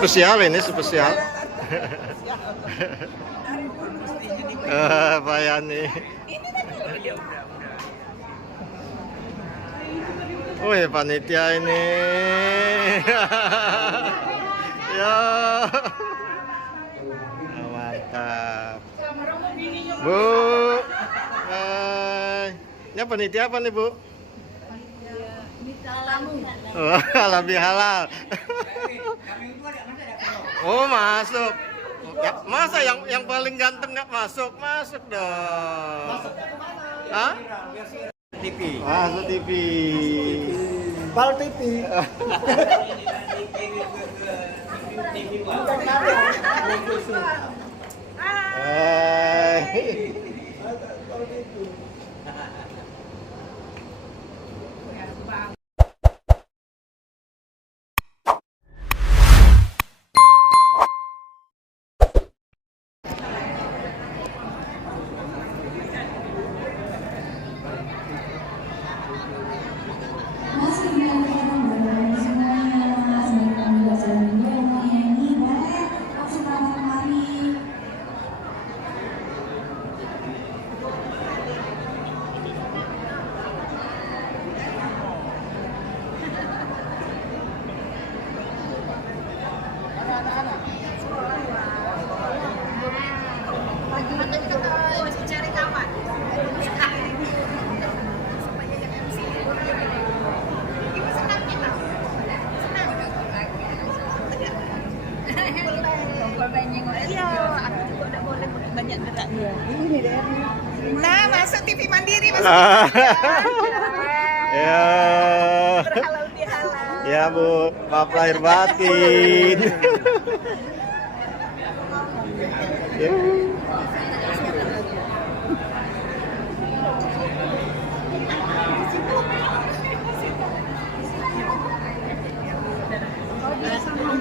Spesial ini spesial. Pak Yani. Oh ya panitia ini. Ya. Mantap. Bu. Ini panitia apa nih, Bu? Oh, lebih halal. Oh, masuk. Ya, masa yang paling ganteng nggak masuk? Masuk dong. Hah? TV. Masuk TV. Pal TV. Nah, masuk TV Mandiri masuk. Ya. Berhalal bihalal. Ya, Bu. Maaf lahir batin. Ya.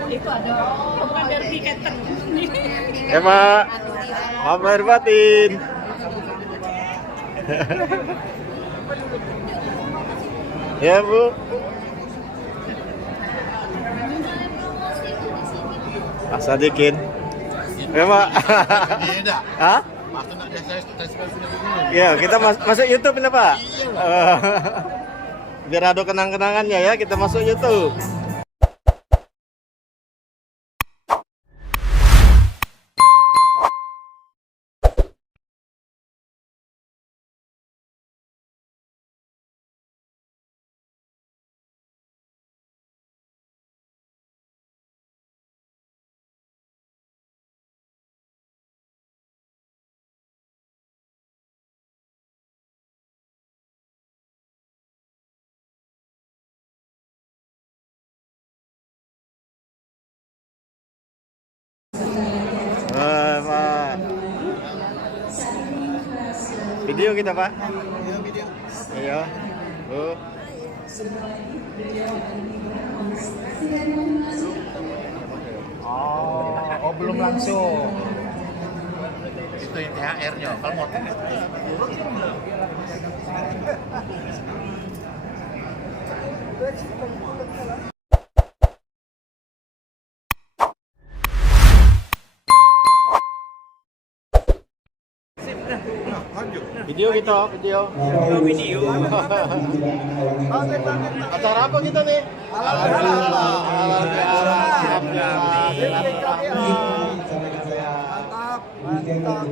Itu ada bukan dari catering. Ya, Pak. Maaf lahir batin. Ya, Bu. Sadikin. Ya, Pak. Beda. Hah? Waktu nak tes Ya, kita masuk YouTube ini, Pak. Biar ada kenang-kenangannya ya, kita masuk YouTube. Pak. Video kita, Pak. Video. Iya. Bu. Oh, belum langsung. Itu yang THR-nya. Kalau mau Video kita, video. Acara apa kita nih? Mantap.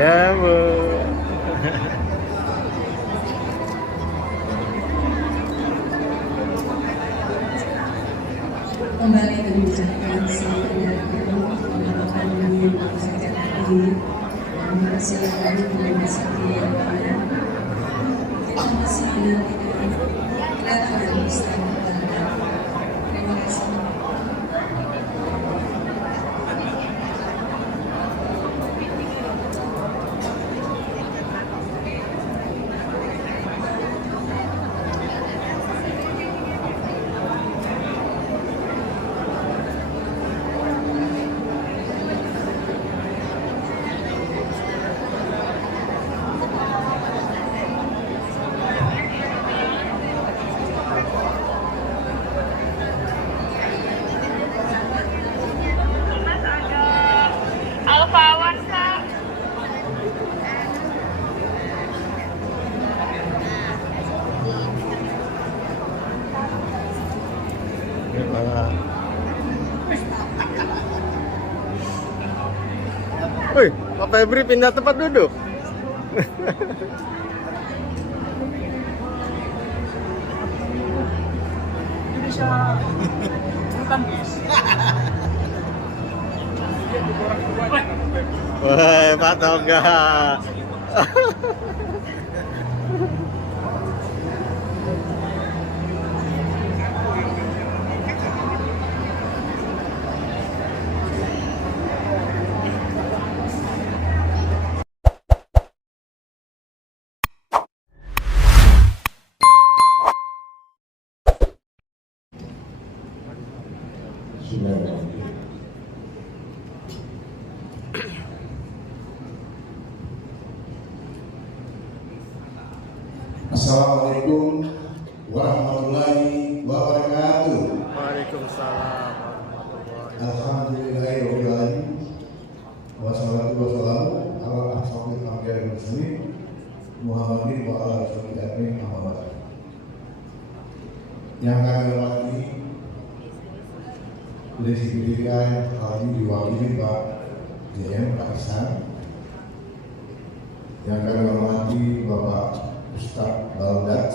Ya, Bu. Alfa Avanza. Wih, Pak Febri pindah tempat duduk. Indonesia bulu tangkis. Wah, Pak Toga. Assalamualaikum warahmatullahi wabarakatuh. Waalaikumsalam warahmatullahi wabarakatuh. Alhamdulillahirobbilalamin. Wassalatu wassalamu ala asyrofil anbiya'i wal mursalin Muhammadin wa ala alihi wa sahbihi. Yang kami hormati Direksi Pendidikan kali ini diwakili Pak JM Pak Ihsan. Yang kami hormati Bapak Ustadz Baldat,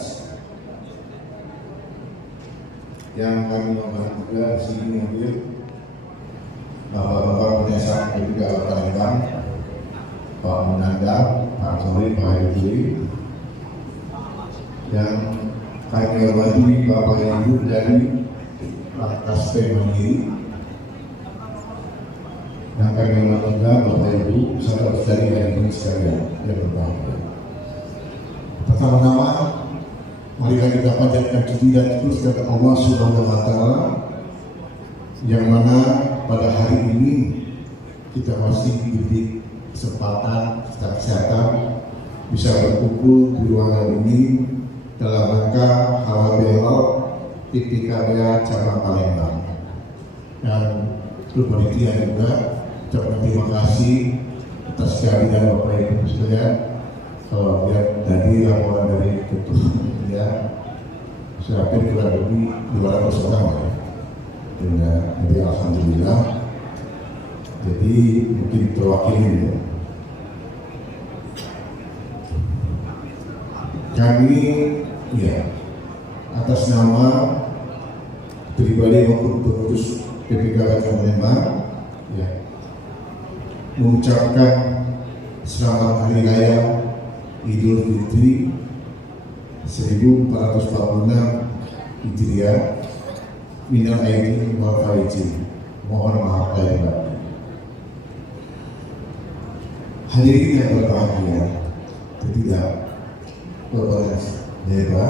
yang kami hormati juga di sini hadir Bapak-bapak penyiasat juga rekan-rekan, Pak Munanda, Pak Sori, Pak Yudhri, yang kami hormati Bapak Ibu dari Lakas Mandiri, yang kami hormati juga Bapak Ibu saudara-saudari dan sekalian yang berbahagia. Pertama-tama, mari kita panjatkan puji dan terus kepada Allah Subhanahu wa Ta'ala, yang mana pada hari ini kita masih diberi kesempatan secara kesehatan bisa berkumpul di ruangan ini dalam rangka halal bihalal PPKBA cabang Palembang. Dan seluruh panitia juga ucapkan terima kasih atas kehadiran Bapak Ibu sekalian. Kalau lihat tadi laporan dari ketua ya, saya pikir kurang lebih 200 orang ya. Jadi alhamdulillah. Jadi mungkin terwakili ya. Kami ya atas nama pribadi maupun pengurus PPKBA Palembang ya mengucapkan selamat hari raya Idul Fitri 1446 Hijriah. Minal aidin wal faizin. Mohon maaf lahir batin. Hadirin yang berbahagia, tidak berbahagia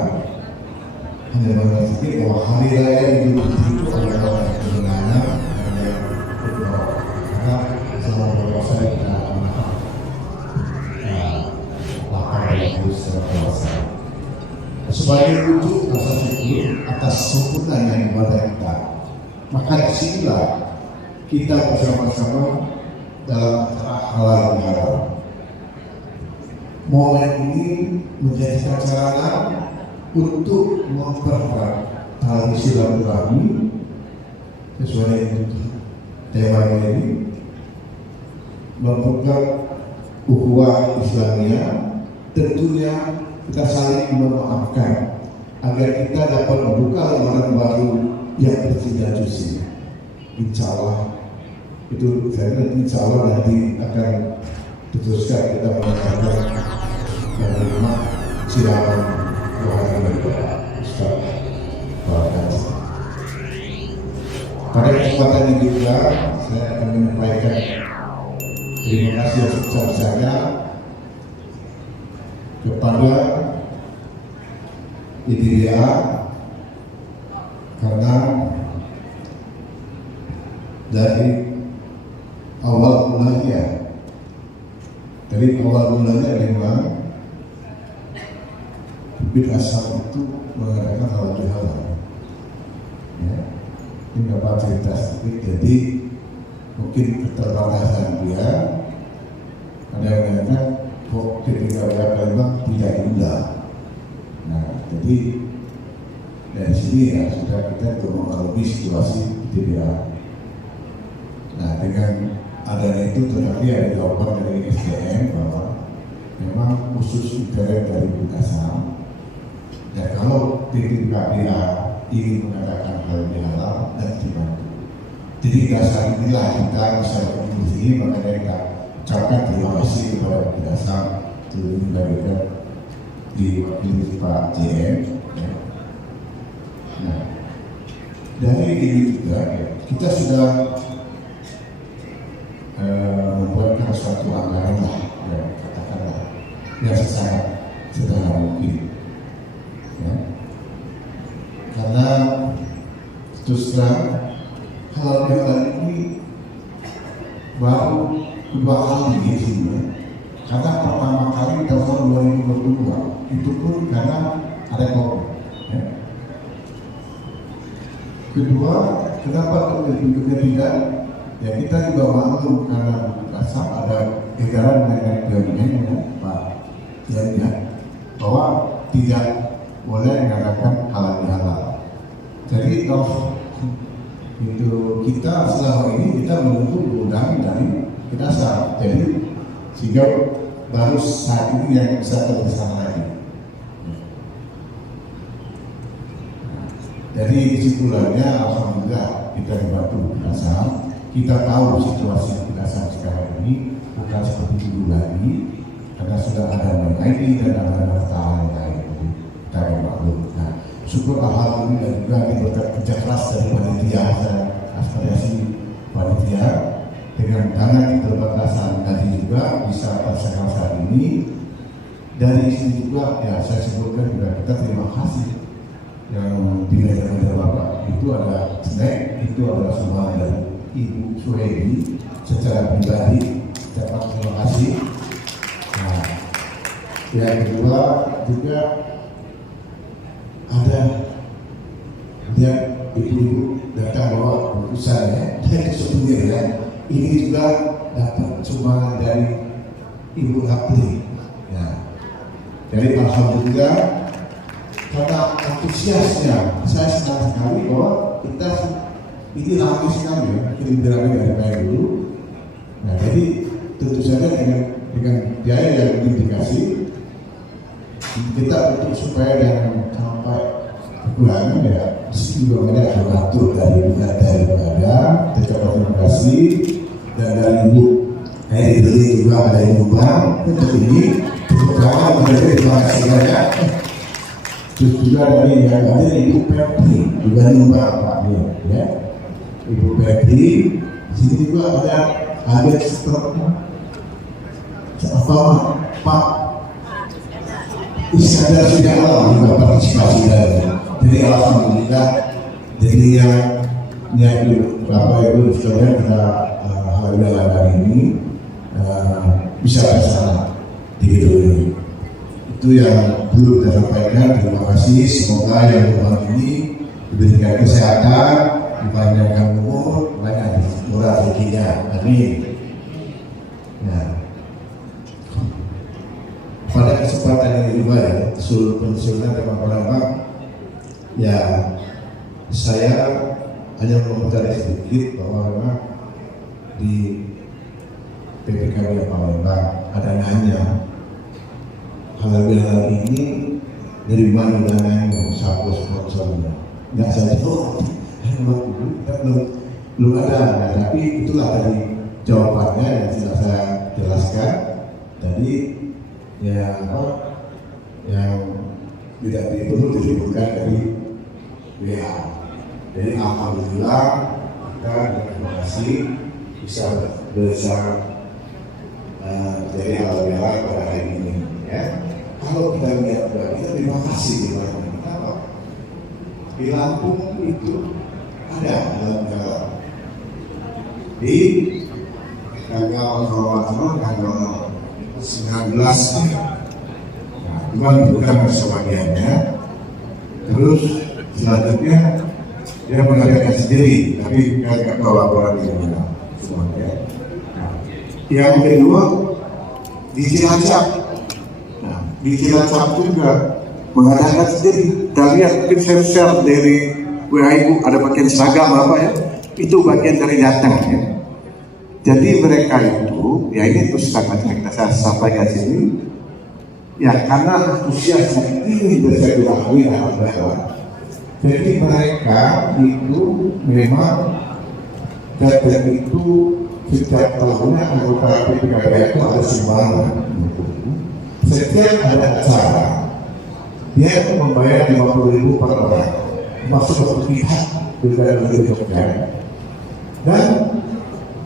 hanya berarti bahwa hari raya Idul Fitri itu adalah kemenangan yang kedua. Karena selama berpuasa kita sebagai wujud rasa syukur atas sempurnanya ibadah kita, maka disinilah kita bersama-sama dalam acara halal bihalal. Momen ini menjadi sarana untuk mempererat tali silaturahmi sesuai tema ini, membuka ukhuwah Islamiyah. Tentunya kita saling memaafkan agar kita dapat membuka lembaran baru yang bercinta jusi. Insya Allah itu saya insya Allah nanti akan putuskan kita mengadakan yang kelima silakan Tuhan berdoa. Ustaz Bapak. Pada kesempatan ini juga saya akan menyampaikan terima kasih yang sebesar-besarnya kepada IDIA karena dari awal mulanya memang Bibit Asam itu mengadakan hal-hal ya, ini dapat cerita sedikit. Jadi mungkin keterbatasan dia, ada yang mengatakan kok ketika dia Palembang tidak diundang. Nah, jadi dari sini ya sudah kita untuk mengalami situasi itu dia. Nah, dengan adanya itu tetapi ada jawaban dari SDM bahwa memang khusus internet dari Bibit Asam. Ya kalau TPKPA ingin mengadakan hal yang halal dan dibantu. Jadi dasar inilah kita bisa di sini, makanya kita ucapkan terima kasih kepada Bibit Asam terlebih dahulu diwakili Pak JM. Ya. Nah, dari ini juga ya, kita sudah membuatkan suatu anggaran lah, ya, katakanlah yang sangat sederhana mungkin. Ya. Karena terus terang hal ini baru kedua kali di sini. Karena pertama kali tahun 2022 itu pun karena ada COVID. Ya. Kedua, kenapa tidak? Ya kita juga maklum karena rasa ada edaran mengenai BUMN Pak ya, bahwa tidak boleh mengadakan halal. Jadi kalau itu kita selama ini kita menunggu undangan dari kita sah. Jadi sehingga baru saat ini yang bisa terlaksana lagi. Jadi kesimpulannya alhamdulillah kita dibantu Asam. Kita tahu situasi Asam sekarang ini bukan seperti dulu lagi karena sudah ada MID dan ada daftar yang lain. Kita yang maklum. Nah, syukur alhamdulillah dan juga berkat kerja keras dari panitia dan aspirasi panitia dengan dana keterbatasan tadi juga bisa tersegar saat ini. Dari sini juga ya saya sebutkan juga kita terima kasih yang di meja Bapak itu ada snack, itu ada sumbangan dari Ibu Suhedi secara pribadi dapat terima kasih. Nah, yang kedua juga ada yang ibu-ibu datang bawa keputusan ya dari sebelumnya ya. Ini juga dapat sumbangan dari Ibu Rapli. Nah, jadi alhamdulillah karena antusiasnya saya senang sekali bahwa kita ini ramai sekali ya, kirim-kirimnya dari baik dulu. Nah, jadi tentu saja dengan biaya yang dikasih kita untuk supaya jangan sampai kekurangan ya, juga banyak donatur dari ada, terima kasih dan dari Ibu Heri juga ada yang nyumbang untuk ini cukup lama menjadi terima kasih banyak. Terus juga dari yang ada Ibu Pepri juga nyumbang Pak ya. Ibu Pepri, sini juga ada Pak Iskandar sudah juga partisipasi dari. Jadi alhamdulillah, jadi yang Bapak Ibu sekalian kita alhamdulillah hari ini bisa bersama di gedung ini. Itu yang perlu kita sampaikan. Terima kasih. Semoga yang tahun ini diberikan kesehatan, dipanjangkan umur, banyak murah rezekinya. Amin. Nah, pada kesempatan ini juga ya, pensiunnya teman Palembang, ya saya hanya mengomentari sedikit bahwa memang di PPKB Palembang ada nanya hal-hal ini dari mana dananya, siapa sponsornya, nggak saya tahu, belum ada. Nah, tapi itulah tadi jawabannya yang sudah saya jelaskan. Jadi ya apa yang tidak perlu diliburkan dari WHO. Jadi alhamdulillah kita terima kasih bisa jadi halal bihalal pada hari ini. Ya, kalau kita lihat kita terima kasih di mana di Lampung itu ada halal bihalal di tanggal 19 ya. Bukan sebagiannya. Terus selanjutnya dia mengadakan sendiri, tapi tidak kolaborasi dengan semuanya. Yang kedua di Cilacap. Nah, di Cilacap juga mengadakan sendiri. Kita lihat mungkin share dari WA Ibu ada bagian seragam apa ya? Itu bagian dari datang ya. Jadi mereka itu, ya ini terus sangat saya sampaikan sini, ya karena antusias yang ini bisa dilalui alhamdulillah. Jadi mereka itu memang datang itu setiap tahunnya anggota PPKB itu ada sumbangan. Setiap ada acara, dia membayar 50.000 per orang, masuk ke pihak Pilkada Jogja. Dan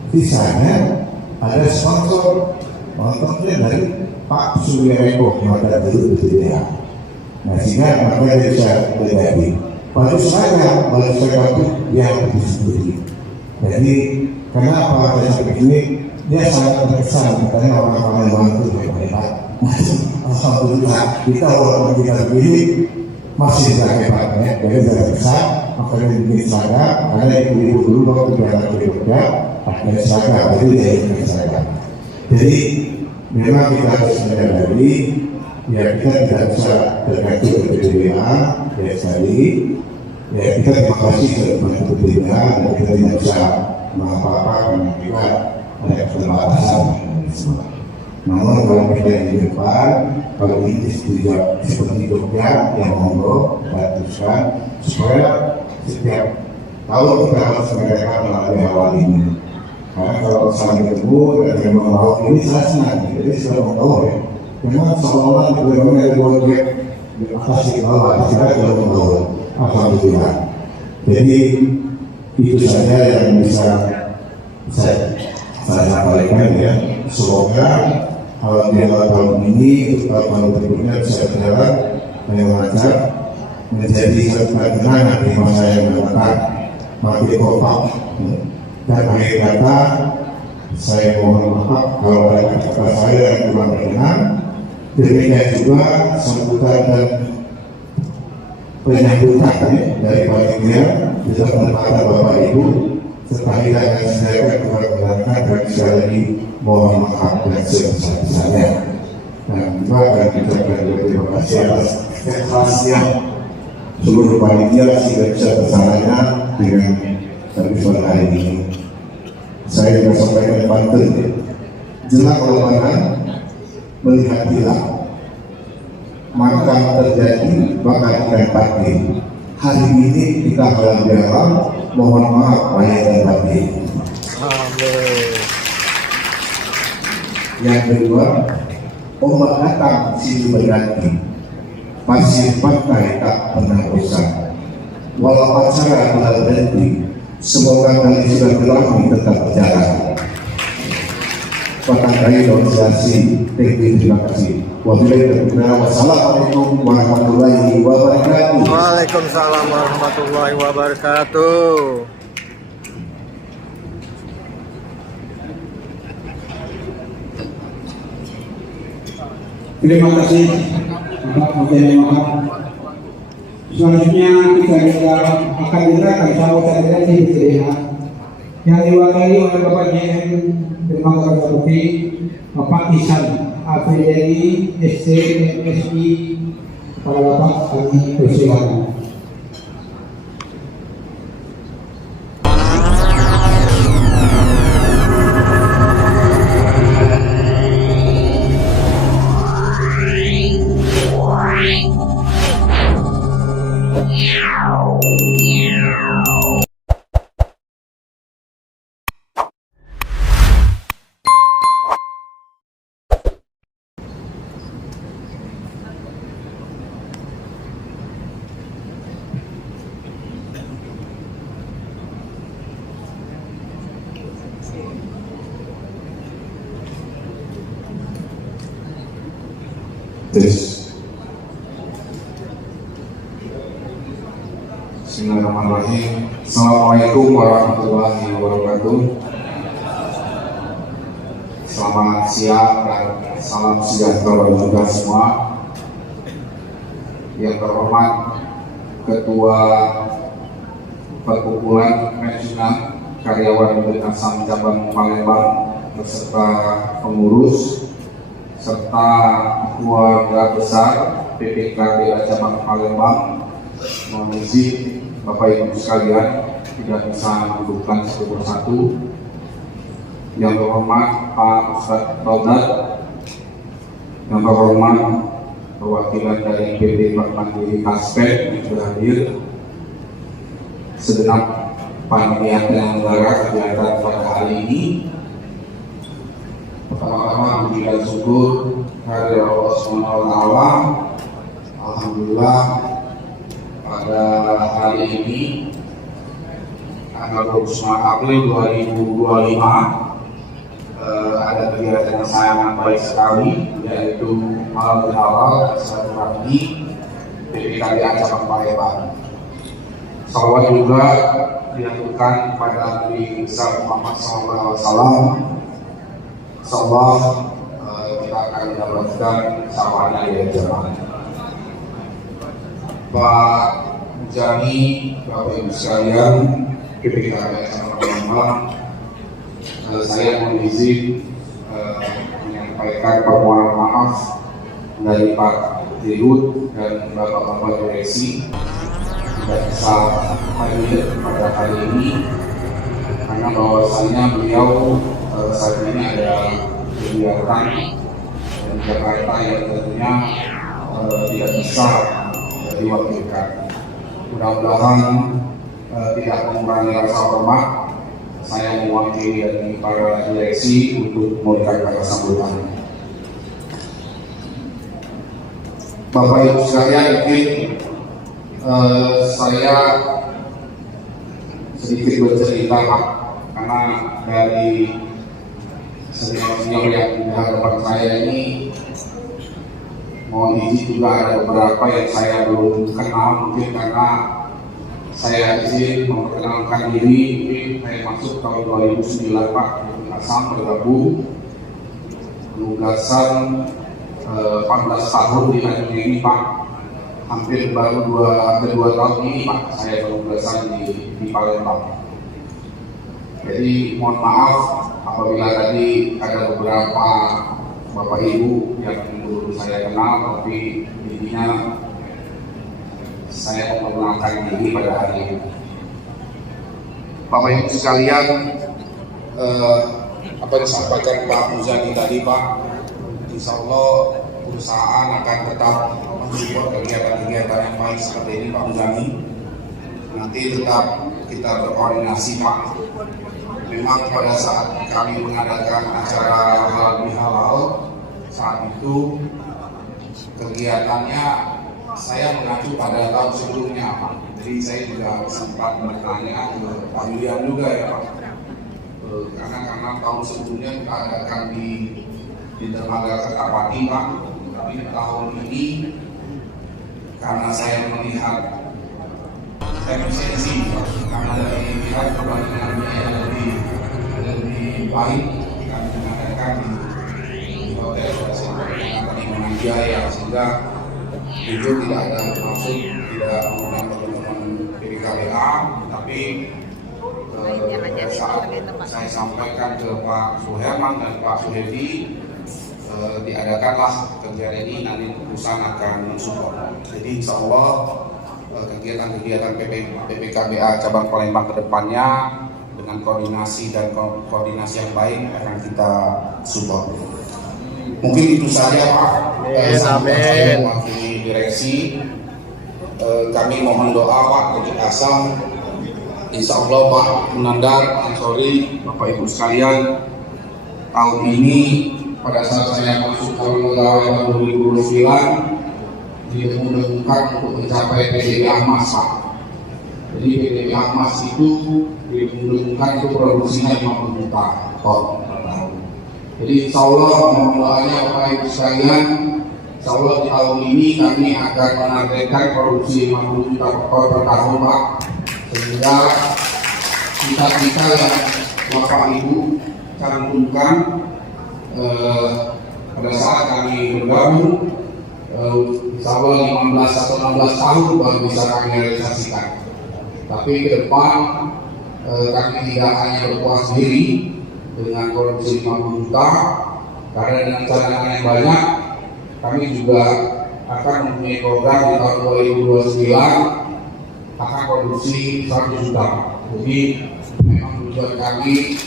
sisanya ada sponsornya dari Pak Surya Eko, maka dulu BPDA. Nah, sehingga mereka bisa terjadi. Baju seragam itu yang disebut. Jadi, kenapa saya begini? Dia sangat terkesan, katanya orang-orang yang itu hebat. Alhamdulillah, kita walaupun kita begini masih bisa hebat ya. Jadi tidak bisa, makanya bikin seragam. Karena ibu-ibu dulu waktu jalan ke Jogja, pakai seragam, jadi dia pakai seragam. Jadi memang kita harus menyadari, ya kita tidak bisa tergantung ke BPDA, ya sekali, ya kita terima kasih kepada BPDA, dan kita tidak bisa apa-apa karena kita ada keterbatasan. Namun kalau kita di depan, kalau ini seperti Jogja, yang monggo bantukan supaya setiap tahun kita harus mengadakan melalui awal ini. Karena kalau saling ketemu dan memang mau ini selesai, jadi sudah mau ya. Memang seolah-olah memang ada dua gap di atas di bawah, tidak ada mau. Alhamdulillah. Jadi itu saja yang bisa saya sampaikan ya. Semoga kalau di awal tahun ini, tahun berikutnya bisa berjalan dengan lancar, menjadi satu kenangan di masa yang datang. Mati kompak. Dan akhir kata, saya mohon maaf kalau ada kata saya yang kurang berkenan. Demikian juga sambutan dan penyambutan dari panitia juga kepada Bapak Ibu serta hidangan saya kepada dan sekali lagi mohon maaf dan sebesar-besarnya. Dan juga akan kita terima kasih atas keikhlasan seluruh panitia sehingga bisa bersalahnya dengan pada hari ini. Saya juga sampaikan pantun jelang Ramadan melihat hilal maka terjadi bakal batin. Hari ini kita halal bihalal, mohon maaf lahir dan batin. Amin. Yang kedua, ombak datang silih berganti, pasir pantai tak pernah bosan. Walau acara telah berhenti, semoga kali sudah berlalu tetap berjalan. Terima kasih. Wassalamualaikum warahmatullahi wabarakatuh. Waalaikumsalam warahmatullahi wabarakatuh. Terima kasih Bapak Menteri. Selanjutnya kita akan dengarkan sambutan dari BPDA yang diwakili oleh Bapak JM Dermaga Bukti, Bapak Ihsan APDI SC MSI. Kepala Bapak kami persilakan. Bismillahirrahmanirrahim. Assalamualaikum warahmatullahi wabarakatuh. Selamat siang dan salam sejahtera bagi kita semua. Yang terhormat Ketua Perkumpulan Pensiunan Karyawan Berdasar Cabang Palembang beserta pengurus serta keluarga besar PPKBA Cabang Palembang, mohon izin Bapak Ibu sekalian tidak bisa mendudukkan satu persatu. Yang terhormat Pak Ustadz Daudat, yang terhormat perwakilan dari PP Bank Mandiri Kasped yang sudah hadir, segenap panitia penyelenggara kegiatan pada hari ini. Pertama-tama puji dan syukur kehadirat Allah SWT. Alhamdulillah pada hari ini tanggal 29 April 2025 ada kegiatan yang sangat baik sekali, yaitu malam berhalal silaturahmi PPKBA Cabang Palembang. Salawat juga diaturkan kepada Nabi besar Muhammad SAW. Insyaallah kita akan mendapatkan syafaatnya di jamaah. Pak Mujani, Bapak Ibu sekalian, PPKBA Cabang Palembang, saya mohon izin menyampaikan permohonan maaf dari Pak Dirut dan Bapak-Bapak Direksi tidak bisa hadir pada hari ini karena bahwasanya beliau saat ini ada kegiatan di Jakarta yang tentunya tidak bisa diwakilkan. Mudah-mudahan tidak mengurangi rasa hormat. Saya mewakili dari para direksi untuk memberikan kata sambutan. Bapak Ibu sekalian, mungkin saya sedikit bercerita Pak, karena dari senior-senior yang di hadapan saya ini, mohon izin juga ada beberapa yang saya belum kenal, mungkin karena saya izin memperkenalkan diri. Saya masuk tahun 2009 Pak, Asam bergabung penugasan 14 tahun di Aceh ini Pak. Hampir baru 2 tahun ini Pak saya penugasan di Palembang. Jadi mohon maaf apabila tadi ada beberapa Bapak Ibu yang belum saya kenal, tapi intinya saya memperkenalkan diri pada hari ini. Bapak Ibu sekalian, apa yang disampaikan Pak Muzani tadi Pak, insya Allah perusahaan akan tetap mensupport kegiatan-kegiatan yang baik seperti ini Pak Muzani. Nanti tetap kita berkoordinasi Pak. Memang pada saat kami mengadakan acara halal bihalal, saat itu kegiatannya saya mengacu pada tahun sebelumnya Pak. Jadi saya juga sempat bertanya ke Pak William juga ya Pak. Karena tahun sebelumnya kita adakan di Dermaga Kertapati Pak. Tapi tahun ini karena saya melihat efisiensi Pak, karena dari pihak perbandingannya yang lebih baik, kami mengadakan di hotel Pertimbangan Jaya, sehingga itu tidak ada maksud tidak mengundang teman-teman PPKBA, tapi saat saya sampaikan ke Pak Suherman dan Pak Suhedi, diadakanlah kegiatan ini, nanti perusahaan akan mensupport. Jadi insya Allah kegiatan-kegiatan PPKBA Cabang Palembang ke depannya dengan koordinasi yang baik akan kita support. Mungkin itu saja Pak. Saya mewakili direksi. Kami mohon doa Pak untuk Asam. Insya Allah Pak Menandar, Ansori, Bapak Ibu sekalian, tahun ini pada saat saya masuk tahun 2009 dimudahkan untuk mencapai PDB Ahmas Pak. Jadi PDB Ahmas itu dimudahkan itu produksinya 50 juta ton per tahun. Jadi insya Allah mohon doanya Bapak Ibu sekalian, Insyaallah di tahun ini kami akan menargetkan produksi 50 juta ekor per tahun, Pak. Sehingga kita yang Bapak Ibu cantumkan pada saat kami bergabung, insyaallah 15 atau 16 tahun baru bisa kami realisasikan. Tapi ke depan kami tidak hanya berpuas diri dengan produksi 50 juta, karena dengan cadangan yang banyak, kami juga akan mempunyai program di tahun 2029 akan produksi 100 juta. Jadi memang tujuan kami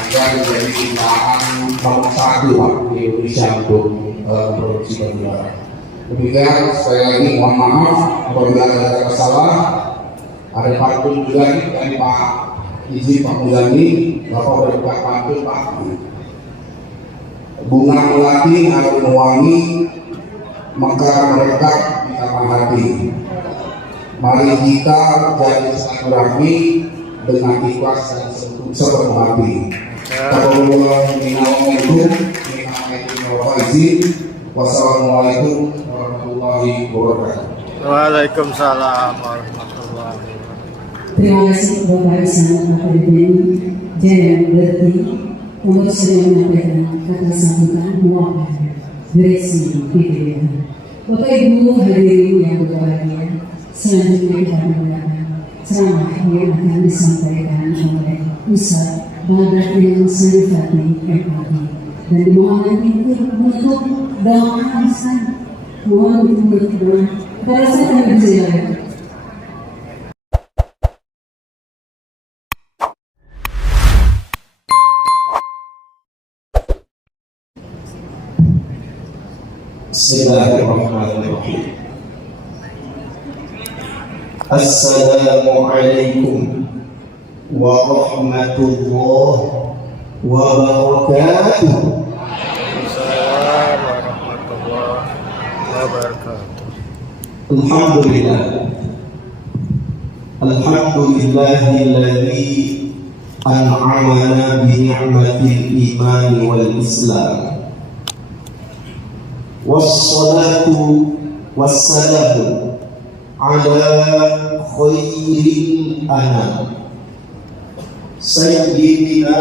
agar menjadi perusahaan nomor 1 di Indonesia untuk produksi batubara. Demikian, sekali lagi mohon maaf apabila ada kesalahan. Ada pantun juga nih dari Pak izin Pak Muzani, Bapak berbuka pantun Pak. Bunga melati harum wangi, mekar mereka di taman hati. Mari kita jadi silaturahmi dengan ikhlas dan sepenuh hati. Wassalamualaikum warahmatullahi wabarakatuh. Waalaikumsalam warahmatullahi wabarakatuh. Terima kasih Bapak Isan APBN Jaya Berti untuk sudah menyampaikan kata sambutan mewakili direksi PTBH. Bapak Ibu hadirin yang berbahagia, selanjutnya kita mendengarkan ceramah yang akan disampaikan oleh Ustaz Badrudin Sanifati MAD dan dimohon untuk doa Ustaz. Mohon untuk doa kepada saya yang bersilakan. Bismillahirrahmanirrahim. Assalamualaikum warahmatullahi wabarakatuh. Waalaikumsalam warahmatullahi wabarakatuh. Alhamdulillah. Alhamdulillahilladzi an'amana bi ni'matil iman wal islam. Wassalatu wassalamu ala khairil anam Sayyidina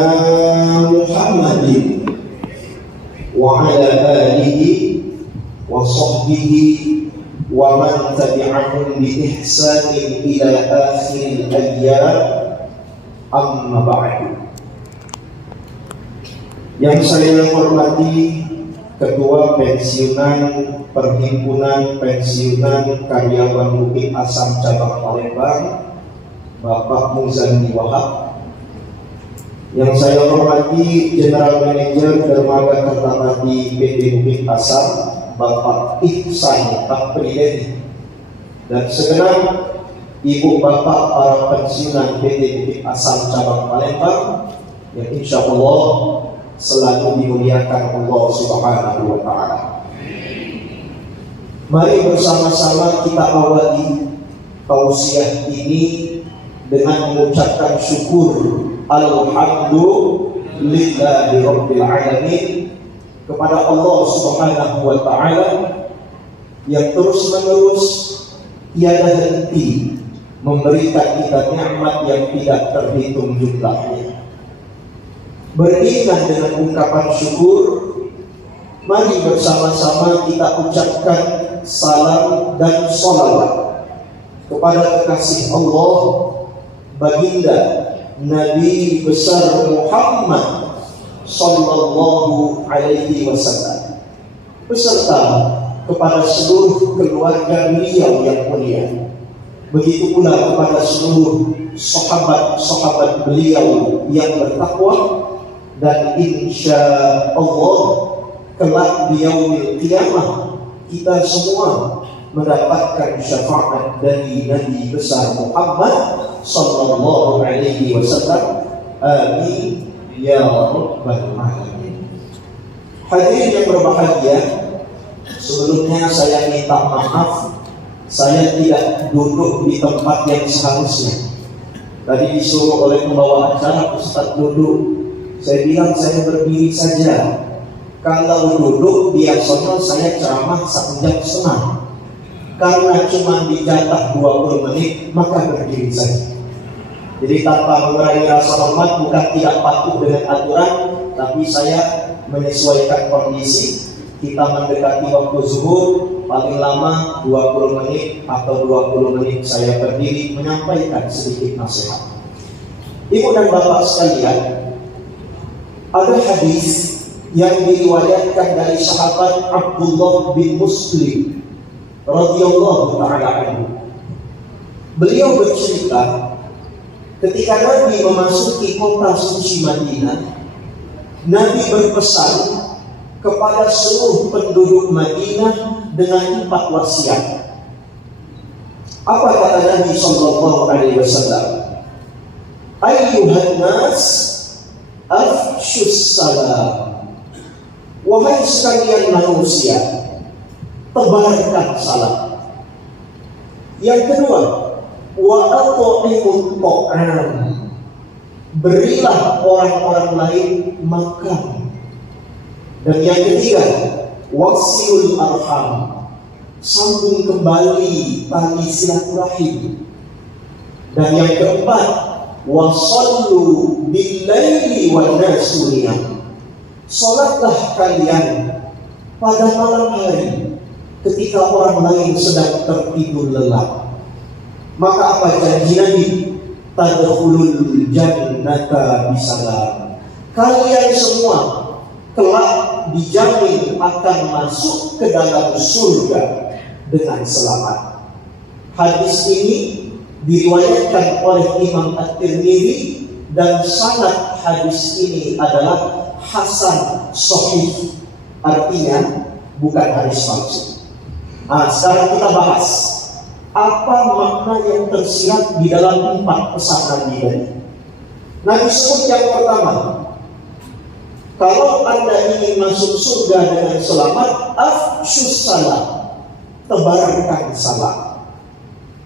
Muhammadin wa ala alihi wa sahbihi wa man tabi'ahum bi ihsanin ila akhiril ayyam, amma ba'du. Yang saya hormati Ketua Pensiunan Perhimpunan Pensiunan Karyawan UPI Asam Cabang Palembang, Bapak Muzani Wahab. Yang saya hormati General Manager Dermaga Kertamati PT UPI Asam, Bapak Ihsan Aprileni, dan segenap Ibu Bapak para pensiunan PT UPI Asam Cabang Palembang yang insya Allah selalu dimuliakan Allah Subhanahu wa Ta'ala. Mari bersama-sama kita awali tausiah ini dengan mengucapkan syukur alhamdulillahi rabbil alamin kepada Allah Subhanahu wa Ta'ala yang terus-menerus tiada henti memberikan kita nikmat yang tidak terhitung jumlahnya. Beriringan dengan ungkapan syukur, mari bersama-sama kita ucapkan salam dan sholawat kepada kekasih Allah, baginda Nabi besar Muhammad sallallahu alaihi wasallam, beserta kepada seluruh keluarga beliau yang mulia. Begitu pula kepada seluruh sahabat-sahabat beliau yang bertakwa, dan insya Allah kelak di yaumil qiyamah kita semua mendapatkan syafaat dari Nabi besar Muhammad sallallahu alaihi wasallam. Amin ya rabbal alamin. Hadirin yang berbahagia, sebelumnya saya minta maaf, saya tidak duduk di tempat yang seharusnya. Tadi disuruh oleh pembawa acara Ustaz duduk. Saya bilang saya berdiri saja, Kalau duduk biasanya saya ceramah 1 jam setengah. Karena cuma dijatah 20 menit, maka berdiri saja. Jadi tanpa mengurangi rasa hormat, bukan tidak patuh dengan aturan, tapi saya menyesuaikan kondisi. Kita mendekati waktu zuhur, paling lama 20 menit atau 20 menit saya berdiri menyampaikan sedikit nasihat. Ibu dan bapak sekalian, ada hadis yang diriwayatkan dari sahabat Abdullah bin Muslim radhiyallahu ta'ala anhu. Beliau bercerita, ketika Nabi memasuki kota suci Madinah, Nabi berpesan kepada seluruh penduduk Madinah dengan 4 wasiat. Apa kata Nabi sallallahu alaihi wasallam? Ayyuhan nas, afshus salam. Wahai sekalian manusia, tebarkan salam. Yang kedua, wa at'imut ta'am. Berilah orang-orang lain makan. Dan yang ketiga, wasilul arham. Sambung kembali tali silaturahim. Dan yang keempat, wasallu bil-laili wan nasu niyam. Salatlah kalian pada malam hari ketika orang lain sedang tertidur lelap. Maka apa janji Nabi? Tadkhulul jannata bisalam. Kalian semua kelak dijamin akan masuk ke dalam surga dengan selamat. Hadis ini diriwayatkan oleh Imam At-Tirmidzi dan sanad hadis ini adalah hasan sahih, artinya bukan hadis palsu. Nah, sekarang kita bahas apa makna yang tersirat di dalam 4 pesan Nabi tadi. Nabi sebut yang pertama, kalau Anda ingin masuk surga dengan selamat, afshus salam, tebarkan salam.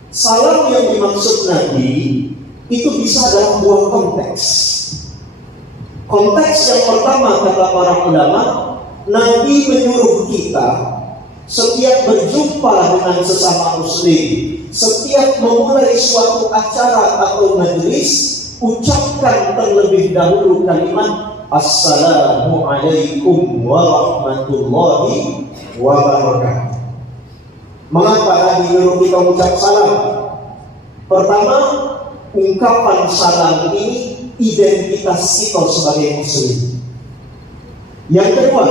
Salam yang dimaksud Nabi itu bisa dalam 2 konteks. Konteks yang pertama, kata para ulama, Nabi menyuruh kita setiap berjumpa dengan sesama muslim, setiap memulai suatu acara atau majelis, ucapkan terlebih dahulu kalimat Assalamualaikum warahmatullahi wabarakatuh. Mengapa Nabi menyuruh kita ucap salam? Pertama, ungkapan salam ini identitas kita sebagai muslim. Yang kedua,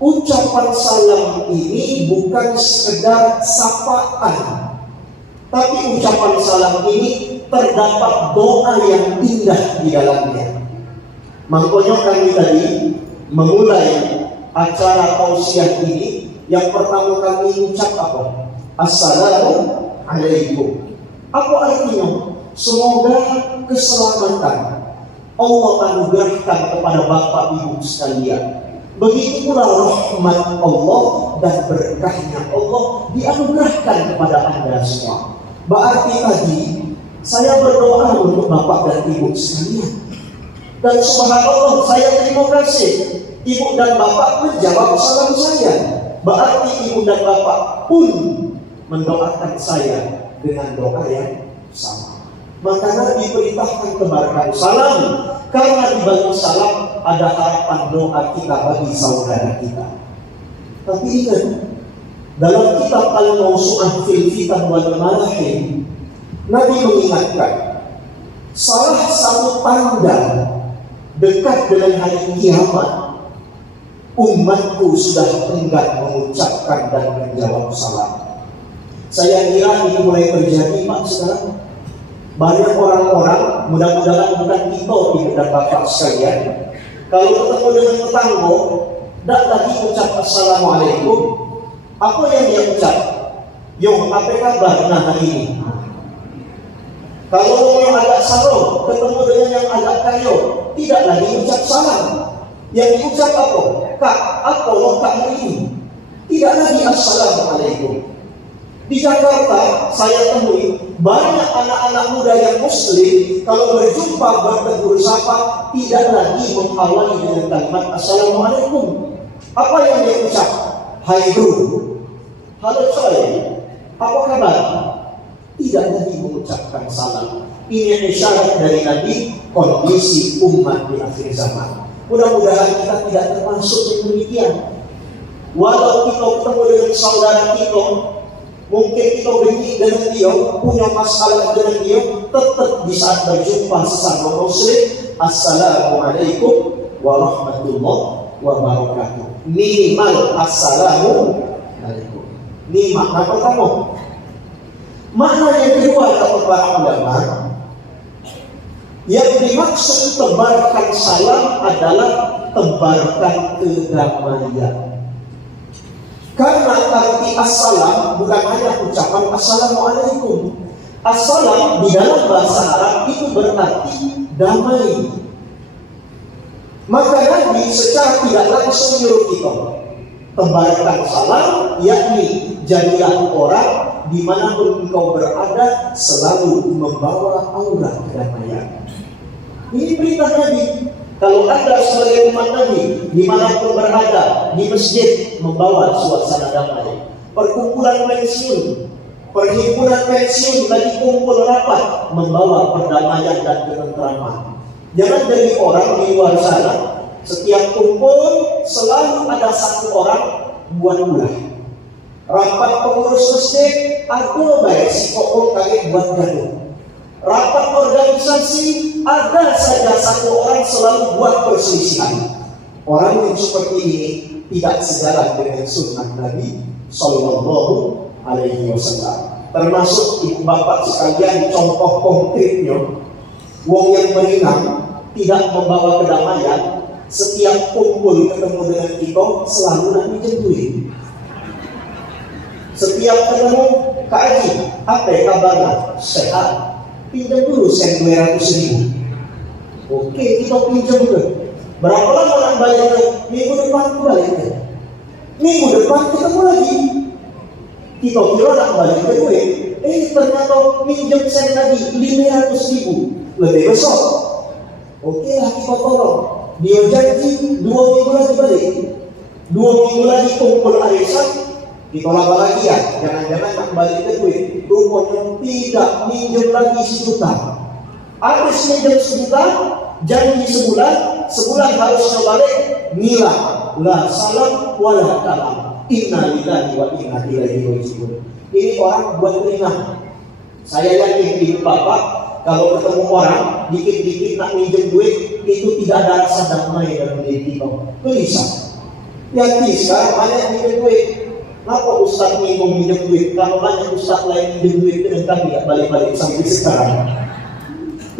ucapan salam ini bukan sekedar sapaan, tapi ucapan salam ini terdapat doa yang indah di dalamnya. Makanya kami tadi memulai acara tausiah ini, yang pertama kami ucap apa? Assalamualaikum. Apa artinya? Semoga keselamatan Allah anugerahkan kepada Bapak Ibu sekalian. Begitu pula rahmat Allah dan berkahnya Allah dianugerahkan kepada Anda semua. Berarti tadi saya berdoa untuk Bapak dan Ibu sekalian. Dan subhanallah, saya terima kasih Ibu dan Bapak menjawab salam saya. Berarti Ibu dan Bapak pun mendoakan saya dengan doa yang sama. Maka Nabi perintahkan tebarkan salam, karena di balik salam ada harapan doa kita bagi saudara kita. Tapi ingat, dalam kitab Al-Mawsu'ah fil Fitan wal Malahim, Nabi mengingatkan salah satu tanda dekat dengan hari kiamat, umatku sudah enggan mengucapkan dan menjawab salam. Saya kira ini mulai terjadi Pak sekarang. Banyak orang-orang, mudah-mudahan bukan kita Ibu dan Bapak sekalian, kalau ketemu dengan tetangga, tidak lagi ucap Assalamualaikum. Apa yang dia ucap? Yo, apa kabar hari ini? Kalau yang agak sarung, ketemu dengan yang agak kayo, tidak lagi ucap salam. Yang diucap apa? Kak, apa lo kak hari ini? Tidak lagi Assalamualaikum. Di Jakarta saya temui banyak anak-anak muda yang muslim, kalau berjumpa bertegur sapa tidak lagi mengawali dengan kalimat Assalamualaikum, Apa yang dia ucap? Hai guru, halo coy, apa kabar? Tidak lagi mengucapkan salam. Ini isyarat dari Nabi kondisi umat di akhir zaman. Mudah-mudahan kita tidak termasuk yang demikian. Walau kita ketemu dengan saudara kita, mungkin kita benci dengan dia, punya masalah dengan dia, tetap di saat berjumpa sesama muslim, assalamualaikum warahmatullahi wabarakatuh. Minimal assalamualaikum. Ini makna pertama. Makna yang kedua kata para ulama, yang dimaksud tebarkan salam adalah tebarkan kedamaian. Karena arti assalam bukan hanya ucapan assalamualaikum. Assalam di dalam bahasa Arab itu berarti damai. Maka Nabi secara tidak langsung menyuruh kita tebarkan salam, yakni jadilah orang dimanapun engkau berada selalu membawa aura kedamaian. Ini perintah Nabi. Kalau Anda sebagai umat Nabi dimanapun berada di masjid membawa suasana damai, perkumpulan pensiun, perhimpunan pensiun lagi kumpul rapat membawa perdamaian dan ketentraman. Jangan jadi orang di luar sana setiap kumpul selalu ada satu orang buat ulah. Rapat pengurus masjid ada baik si kokong kaget buat gaduh. Rapat organisasi ada saja satu orang selalu buat perselisihan. Orang yang seperti ini tidak sejalan dengan sunnah Nabi Sallallahu Alaihi Wasallam. Termasuk ibu bapak sekalian contoh konkretnya, wong yang beriman tidak membawa kedamaian, setiap kumpul ketemu dengan kita selalu Nabi jemput. Setiap ketemu Kak Haji, apa kabarnya? Sehat. Pinjam dulu sen 200.000. Oke, kita pinjam dulu. Berapa lama nak balik? Minggu depan balik. Minggu depan ketemu lagi. Kita kira nak balik ke duit. Ternyata pinjam sen lagi 500.000. Lebih besar. Oke lah kita tolong. Dia janji 2 minggu lagi balik. 2 minggu lagi kumpul arisan. Kita laba lagi ya, jangan-jangan nak balik ke duit. Rupanya tidak, minjem lagi 1 juta. Habis minjem 1 juta, janji sebulan harusnya balik. Nila, la salam, wala kalam. Inna lillahi wa inna ilaihi raji'un. Ini orang buat ringan. Saya yakin ibu bapak, kalau ketemu orang, dikit-dikit nak minjem duit, itu tidak ada rasa damai dalam diri kita. Gelisah. Yakin sekarang banyak minjem duit. Kenapa Ustaz ini mau minjem duit? Kalau banyak Ustaz lain minjem duit dengan kami tidak balik-balik sampai sekarang.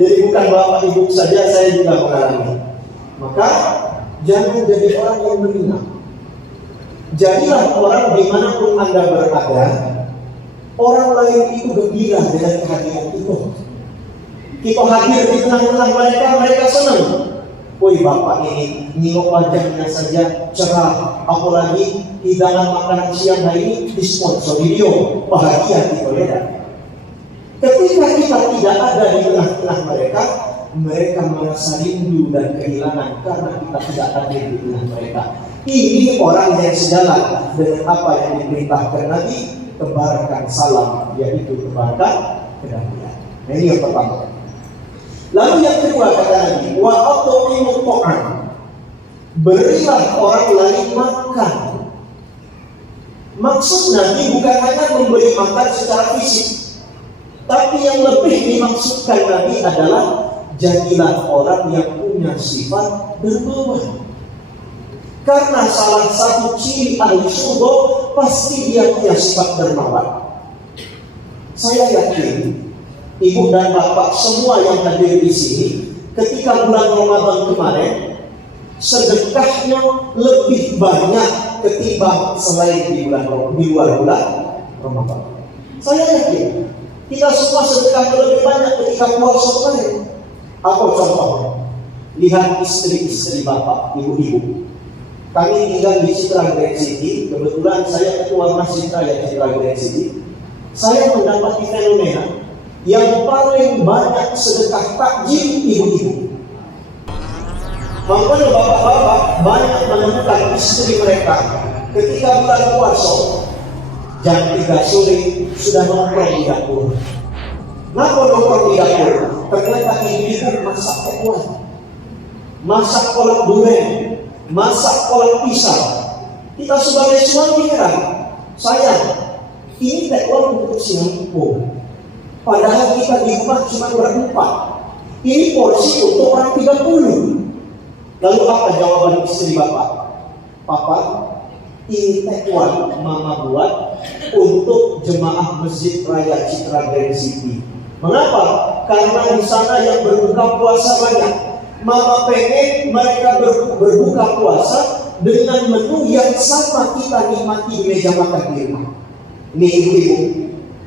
Jadi bukan bapak ibu saja, saya juga mengalami. Maka jangan jadi orang yang beriman. Jadilah orang dimanapun Anda berada, orang lain itu gembira dengan kehadiran kita. Kita hadir di tengah-tengah mereka, mereka senang. Woi bapak ini nengok wajahnya saja cerah, apalagi hidangan makanan siang hari ini disponsor video, bahagia kita ya. Ketika kita tidak ada di tengah-tengah mereka, mereka merasa rindu dan kehilangan karena kita tidak hadir di tengah mereka. Ini orang yang sejalan dengan apa yang diperintahkan Nabi, tebarkan salam, yaitu tebarkan kedamaian. Nah, ini yang pertama. Lalu yang kedua kata Nabi, wa at'imu ta'am. Berilah orang lain makan. Maksud Nabi bukan hanya memberi makan secara fisik, tapi yang lebih dimaksudkan Nabi adalah jadilah orang yang punya sifat dermawan. Karena salah satu ciri ahli surga pasti dia punya sifat dermawan. Saya yakin ibu dan bapak semua yang hadir di sini, ketika bulan Ramadan kemarin, sedekahnya lebih banyak ketimbang selain di luar bulan Ramadan. Saya yakin kita semua sedekahnya lebih banyak ketika puasa kemarin. Apa contohnya? Lihat istri-istri bapak, ibu-ibu. Kami tinggal di Citra Grand City. Kebetulan saya ketua Masjid Raya Citra Grand City. Saya mendapati fenomena yang paling banyak sedekah takjil ibu-ibu. Makanya bapak-bapak banyak menemukan istri mereka ketika bulan puasa jam 3 sore sudah nongkrong di dapur. Kenapa nongkrong di dapur? Ternyata ibu masak tekwan, masak kolak durian, masak kolak pisang. Kita sebagai suami heran, sayang, ini tekwan untuk siapa? Padahal kita di rumah cuma berempat. Ini porsi untuk orang 30. Lalu apa jawaban istri bapak? Papa, ini tekwan mama buat untuk jemaah Masjid Raya Citra Grand City. Mengapa? Karena di sana yang berbuka puasa banyak. Mama pengen mereka berbuka puasa dengan menu yang sama kita nikmati di meja makan di rumah. Ini ibu-ibu,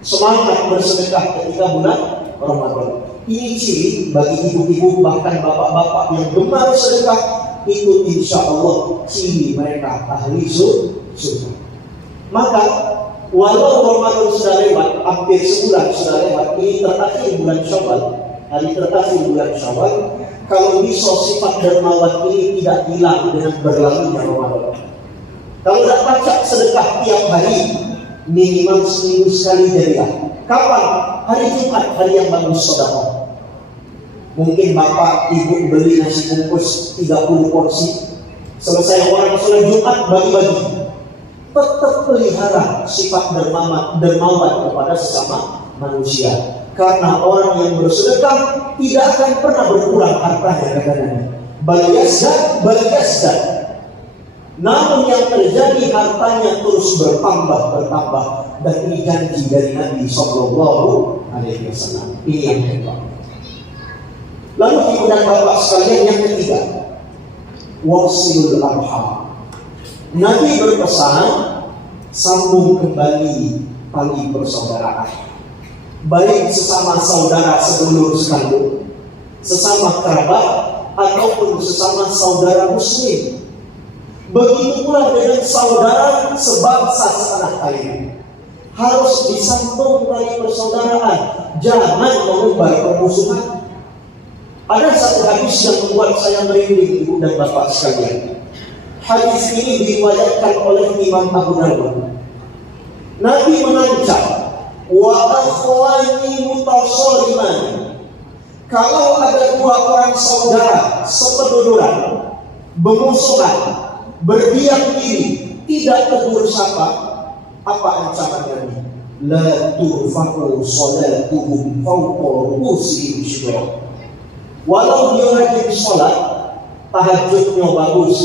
semangat bersedekah ketika bulan Ramadan. Ini ciri bagi ibu-ibu bahkan bapak-bapak yang gemar sedekah, itu insya Allah ciri mereka ahli surga. Maka walau Ramadan sudah lewat, hampir sebulan sudah lewat, ini terakhir bulan Syawal, hari terakhir bulan Syawal, kalau bisa sifat dermawan ini tidak hilang dengan berlalunya Ramadan. Kalau tidak baca sedekah tiap hari, minimal seminggu sekali jadilah. Kapan? Hari Jumat, hari yang bagus sedekah. Mungkin bapak ibu beli nasi bungkus 30 porsi, selesai orang sholat Jumat bagi-bagi. Tetap pelihara sifat dermawan kepada sesama manusia. Karena orang yang bersedekah tidak akan pernah berkurang hartanya, katanya. Balyasdan. Namun yang terjadi hartanya terus bertambah. Dan ini janji dari Nabi Sallallahu Alaihi Wasallam. Ini yang kedua. Lalu ibu dan bapak sekalian yang ketiga, wasilul arham. Nabi berpesan sambung kembali tali persaudaraan, baik sesama saudara sedulur sekandung, sesama kerabat, ataupun sesama saudara muslim. Begitu pula dengan saudara sebangsa setanah air, harus disambung tali persaudaraan, jangan mengumbar permusuhan. Ada satu hadis yang membuat saya merinding, ibu dan bapak sekalian. Hadis ini diriwayatkan oleh Imam Abu Dawud. Nabi mengancam, wa akhwani mutasaliman. Kalau ada dua orang saudara sepenuduran, bermusuhan, berdiam diri, tidak tegur sapa, apa ancaman Nabi? La turfa'u salatuhum fawqa ru'usihim syibra. Walau dia rajin sholat, tahajudnya bagus,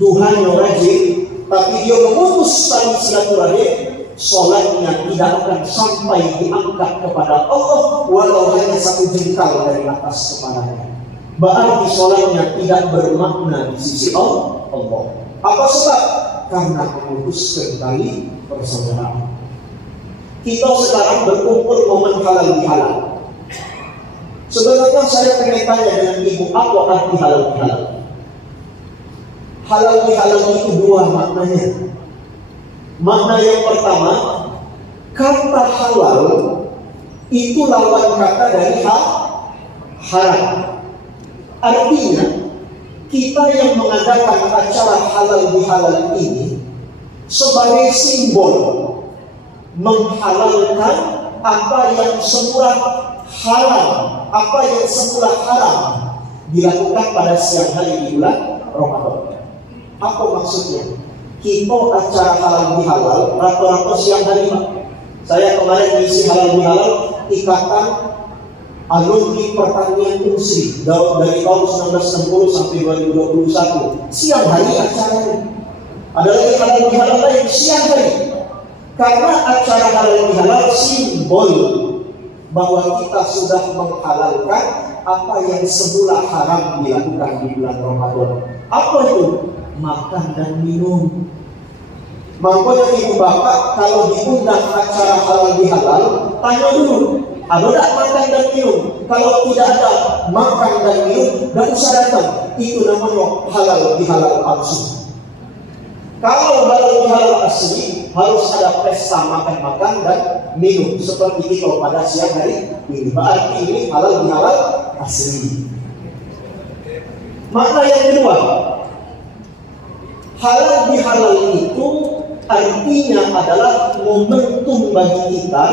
duhanya rajin, tapi dia memutus tali silaturahim, sholatnya tidak akan sampai diangkat kepada Allah, walau hanya satu jengkal dari atas kepalanya. Berarti sholatnya tidak bermakna di sisi Allah. Apa sebab? Karena memutuskan tali persaudaraan. Kita sekarang berkumpul momen halal bihalal. Sebenarnya saya pengen tanya dengan ibu, apa arti halal bihalal? Halal bihalal itu dua maknanya. Makna yang pertama, kata halal itu lawan kata dari haram. Artinya, kita yang mengadakan acara halal bihalal ini sebagai simbol menghalalkan apa yang semula haram, apa yang semula haram dilakukan pada siang hari di bulan Ramadan. Apa maksudnya? Kita acara halal bihalal rata-rata siang hari, Pak. Saya kemarin mengisi halal bihalal ikatan alumni pertanian industri dari tahun 1960 sampai 2021. Siang hari acaranya. Ada lagi halal bihalal lain siang hari. Karena acara halal bihalal simbol bahwa kita sudah menghalalkan apa yang semula haram dilakukan di bulan Ramadan. Apa itu? Makan dan minum. Makanya ibu bapak kalau diundang acara halal bihalal, tanya dulu, ada tak makan dan minum? Kalau tidak ada makan dan minum, tidak usah datang. Itu namanya halal bihalal palsu. Kalau halal bihalal asli, harus ada pesta makan-makan dan minum seperti itu pada siang hari ini. Berarti ini halal bihalal asli. Makna yang kedua, halal bihalal itu artinya adalah momentum bagi kita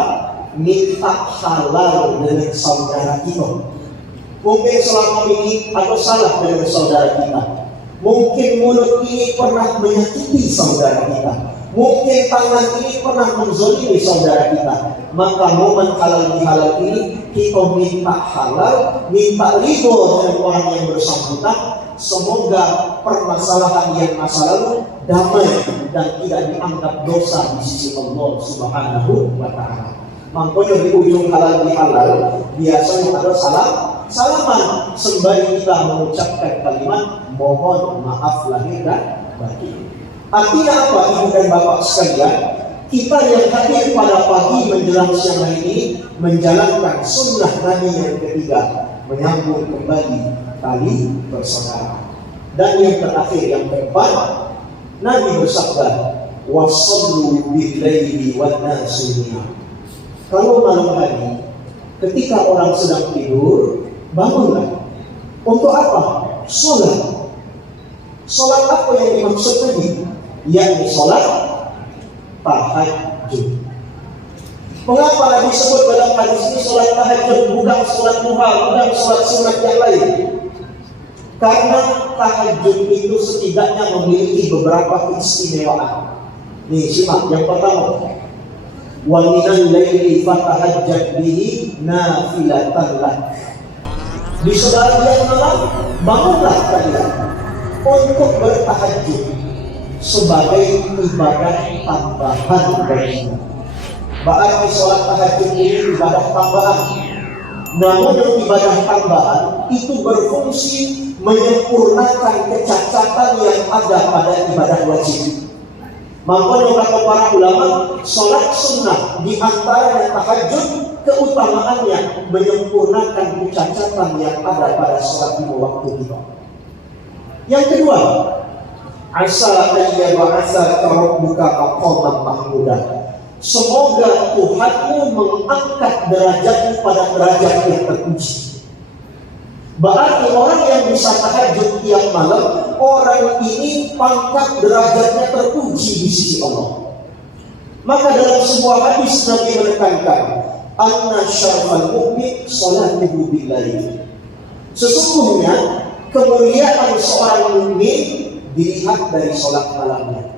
minta halal dengan saudara kita. Mungkin selama ini atau salah dengan saudara kita. Mungkin mulut ini pernah menyakiti saudara kita. Mungkin tangan ini pernah menzalimi saudara kita. Maka momen halal bihalal ini kita minta halal, minta ridho dengan orang yang bersangkutan. Semoga permasalahan yang masa lalu damai dan tidak dianggap dosa di sisi Allah Subhanahu wa Ta'ala. Makanya di ujung halal bihalal biasanya ada salaman sembari kita mengucapkan kalimat mohon maaf lahir dan batin. Artinya apa, ibu dan bapak sekalian? Kita yang hadir pada pagi menjelang siang hari ini menjalankan sunnah Nabi yang ketiga, menyambung kembali tali bersaudara. Dan yang terakhir, yang keempat, Nabi bersabda, wasallu bil-laili wan-nasu niyam. Kalau malam hari, ketika orang sedang tidur, bangunlah. Untuk apa? Sholat. Sholat apa yang dimaksud tadi? Yakni sholat tahajud. Mengapa Nabi sebut dalam hadis ini sholat tahajud, bukan sholat duha, bukan sholat sunat yang lain? Karena tahajud itu setidaknya memiliki beberapa keistimewaan. Nih, simak. Yang pertama, wa minal laili fatahajjad bihi nafilatan lak. Di sebagian malam bangunlah kalian untuk bertahajud sebagai ibadah tambahan bagimu. Berarti sholat tahajud ini ibadah tambahan. Namun ibadah tambahan itu berfungsi menyempurnakan kecacatan yang ada pada ibadah wajib. Makanya kata para ulama, sholat sunnah di antara tahajud keutamaannya menyempurnakan kecacatan yang ada pada sholat lima waktu kita. Yang kedua, asa ayyab'asa rabbuka maqaman mahmudah. Semoga Tuhanmu mengangkat derajatmu pada derajat yang terpuji. Berarti orang yang bisa tahajud tiap malam, orang ini pangkat derajatnya terpuji di sisi Allah. Maka dalam sebuah hadis Nabi menekankan, anna syarfal mu'min sholatuhu bil-lail. Sesungguhnya kemuliaan seorang mukmin dilihat dari sholat malamnya.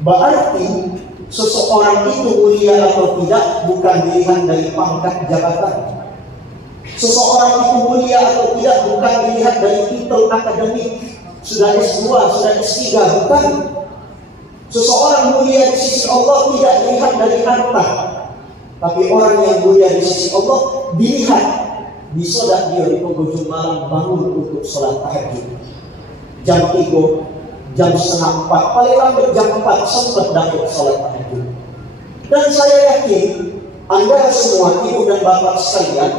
Berarti seseorang itu mulia atau tidak bukan dilihat dari pangkat jabatan. Seseorang itu mulia atau tidak bukan dilihat dari titel akademik, sudah S2, sudah S3, bukan. Seseorang mulia di sisi Allah tidak dilihat dari harta, tapi orang yang mulia di sisi Allah dilihat bisa tak dia di penghujung malam bangun untuk sholat tahajud. Jam 3, jam setengah 4, paling lambat jam 4 sempat dapat sholat tahajud. Dan saya yakin Anda semua ibu dan bapak sekalian,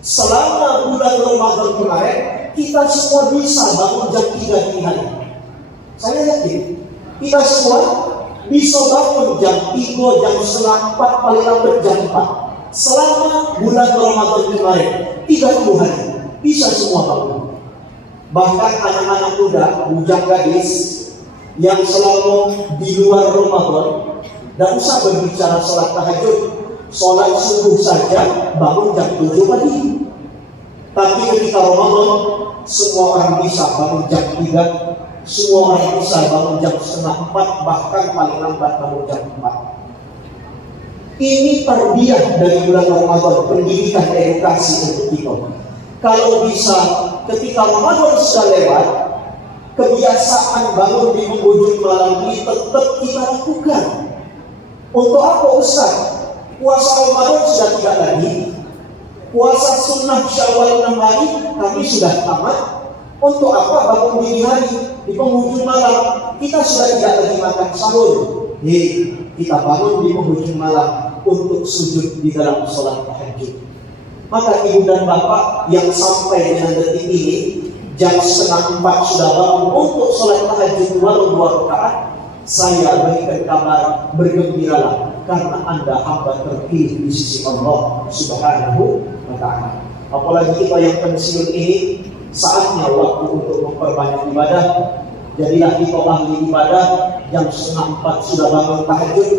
selama bulan Ramadan kemarin kita semua bisa bangun jam 3 dini hari. Saya yakin kita semua bisa bangun jam 3, jam setengah 4, paling lambat jam 4. Selama bulan Ramadan kemarin 30 hari bisa semua bangun. Bahkan anak-anak muda, bujang gadis yang selalu di luar Ramadan, tidak usah berbicara sholat tahajud, sholat subuh saja bangun jam 7 pagi. Tapi ketika Ramadan, semua orang bisa bangun jam 3, semua orang bisa bangun jam setengah 4, bahkan paling lambat bangun jam 4. Ini tarbiyah dari bulan Ramadan, pendidikan edukasi untuk kita. Kalau bisa ketika Ramadan sudah lewat, kebiasaan bangun di penghujung malam ini tetap kita lakukan. Untuk apa Ustaz? Puasa Ramadan sudah tidak lagi, puasa sunnah Syawal 6 hari kami sudah tamat. Untuk apa bangun dini hari di penghujung malam? Kita sudah tidak lagi makan sahur. Kita bangun di penghujung malam untuk sujud di dalam sholat tahajud. Maka ibu dan bapak yang sampai dengan detik ini jam setengah 4 sudah bangun untuk sholat tahajud walau 2 rakaat, saya berikan kabar, bergembiralah karena Anda hamba terpilih di sisi Allah Subhanahu wa Ta'ala. Apalagi kita yang pensiun ini saatnya waktu untuk memperbanyak ibadah. Jadilah kita ahli ibadah. Jam 3:30 sudah bangun tahajud,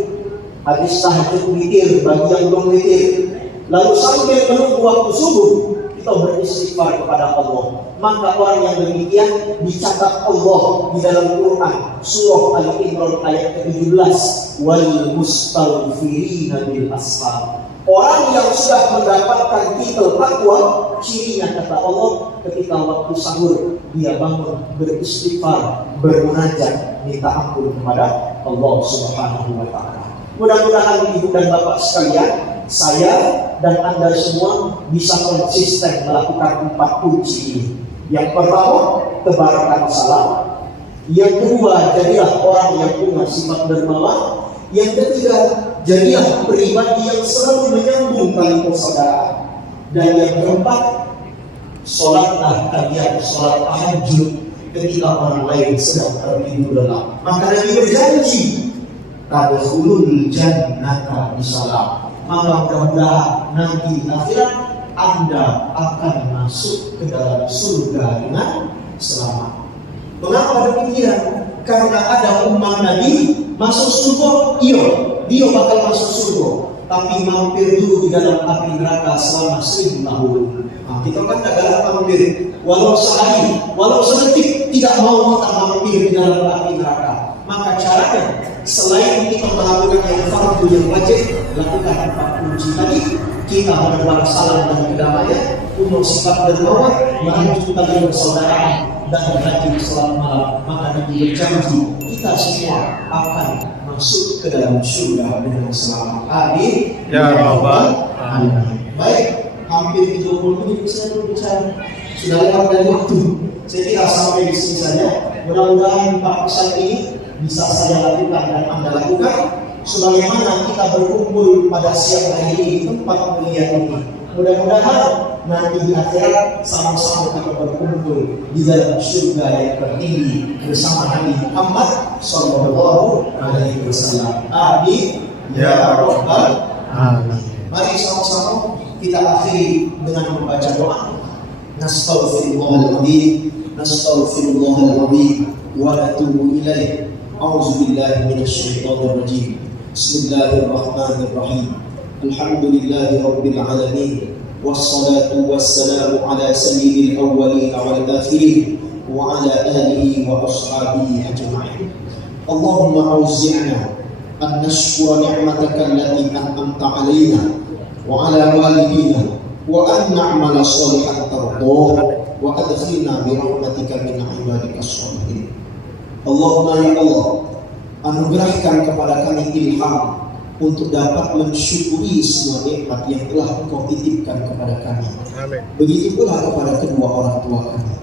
habis tahajud witir bagi yang belum witir, lalu sambil menunggu waktu subuh kita beristighfar kepada Allah. Maka orang yang demikian dicatat Allah di dalam Quran surah Al-Imran ayat ke-17, wal mustaghfirina bil ashar. Orang yang sudah mendapatkan titel takwa, cirinya kata Allah, ketika waktu sahur dia bangun beristighfar, bermunajat, minta ampun kepada Allah Subhanahu wa taala. Mudah-mudahan ibu dan bapak sekalian, saya dan Anda semua bisa konsisten melakukan 4 kunci ini. Yang pertama, tebarkan salam. Yang kedua, jadilah orang yang punya sifat dermawan. Yang ketiga, jadilah pribadi yang selalu menyambung tali persaudaraan. Dan yang keempat, sholatlah kalian sholat tahajud ketika orang lain sedang tertidur lelap. Maka Nabi berjanji, tadkhulul jannata bisalam. Maka mudah-mudahan nanti akhirat Anda akan masuk ke dalam surga dengan selamat. Mengapa demikian? Karena ada umat Nabi masuk surga, iya, dia bakal masuk surga, tapi mampir dulu di dalam api neraka selama 1000 tahun. Nah, kita kan tak galak mampir, walau sehari, walau sedetik tidak mau kita mampir di dalam api neraka. Maka caranya, selain kita melakukan yang fardu yang wajib, lakukan 4 kunci tadi. Kita menebar salam dan kedamaian, untuk sifat dermawan, melanjutkan tali persaudaraan, dan rajin salat malam. Maka Nabi berjanji kita semua akan masuk ke dalam surga dengan selamat. Amin. Ya Rabbal Alamin. Baik, hampir 30 menit saya berbicara. Sudah lewat dari waktu. Saya kira sampai di sini saja. Mudah-mudahan 4 pesan ini bisa saya lakukan dan Anda lakukan, sebagaimana kita berkumpul pada siang hari ini di tempat mulia ini. Mudah-mudahan nanti di akhirat sama-sama kita berkumpul di dalam surga yang tertinggi bersama Nabi Muhammad sallallahu alaihi wasallam. Amin ya rabbal alamin. Mari sama-sama kita akhiri dengan membaca doa. Nastaghfirullahaladzim, nastaghfirullahaladzim, wa natubu ilaih. A'udzubillahi minasyaitonir rajim. Bismillahirrahmanirrahim. Alhamdulillahi rabbil alamin. Wassalatu wassalamu ala sayyidil awwalin wal akhirin wa ala alihi wa ashabihi ajma'in. Allahumma auzi'na an nashkura ni'mataka allati an'amta 'alaina wa 'ala walidina wa an na'mala shalihan tardah wa adkhilna bi rahmatika min ibadika shalihin. Allahumma ya Allah, anugerahkan kepada kami ilham untuk dapat mensyukuri semua nikmat yang telah Engkau titipkan kepada kami. Amin. Begitu pula kepada kedua orang tua kami.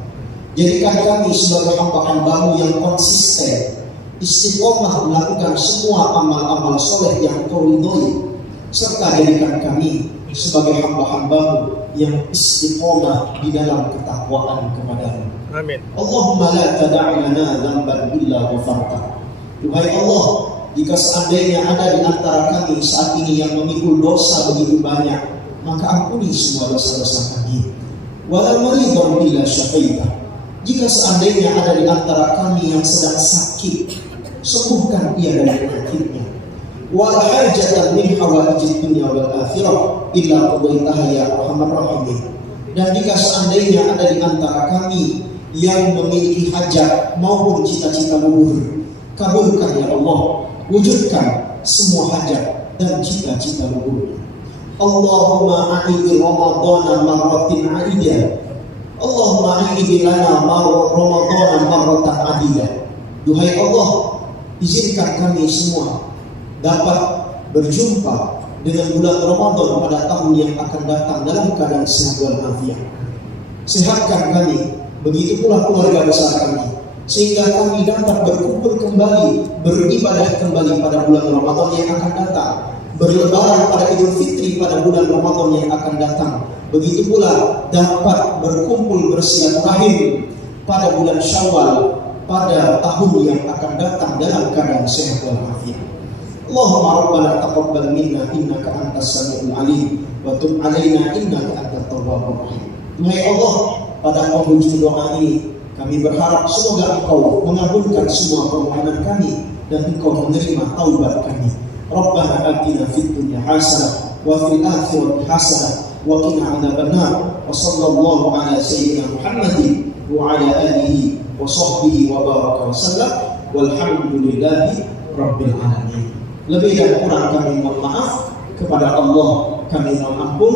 Jadikan kami sebagai hamba-Hamba-Mu yang konsisten, istiqomah melakukan semua amal-amal soleh yang Engkau ridhoi, serta jadikan kami sebagai hamba-Hamba-Mu yang istiqomah di dalam ketakwaan kepada-Mu. Amin. Allahumma la tada'a lana dzamban illa ghafarta. Duhai Allah, jika seandainya ada di antara kami saat ini yang memikul dosa begitu banyak, maka ampuni semua dosa-dosa kami. Wala maridun illa syafaita. Jika seandainya ada di antara kami yang sedang sakit, sembuhkan ia dari penyakitnya. Wala hajatan min hawaijid dunya wal akhirah illa qadaitaha ya arhamar rahimin. Dan jika seandainya ada di antara kami yang memiliki hajat maupun cita-cita luhur, kabulkan ya Allah, wujudkan semua hajat dan cita-cita luhur. Allahumma a'idhi Ramadana marratin a'idah. Allahumma a'idhi lana Ramadana marratan a'idah. Duhai Allah, izinkan kami semua dapat berjumpa dengan bulan Ramadan pada tahun yang akan datang dalam keadaan sehat walafiat. Sehatkan kami, begitu pula keluarga besar kami, sehingga kami dapat berkumpul kembali, beribadah kembali pada bulan Ramadan yang akan datang, berlebaran pada Idul Fitri pada bulan Ramadan yang akan datang. Begitu pula dapat berkumpul bersilaturahim pada bulan Syawal pada tahun yang akan datang dalam keadaan sehat walafiat. Allahumma rabbana taqabbal minna innaka antas samiul alim wa tub alaina innaka antat tawwabur rahim. Duhai Allah, pada penghujung doa ini kami berharap semoga Engkau mengabulkan semua permohonan kami dan Engkau menerima taubat kami. Rabbana atina fid dunya hasanah wa fil akhirati hasanah wa qina adzabannar. Wa sallallahu ala sayyidina Muhammadin wa ala alihi wa sahbihi wa baraka wa sallam. Walhamdulillahi rabbil alamin. Lebih dan kurang kami mohon maaf, kepada Allah kami mohon ampun.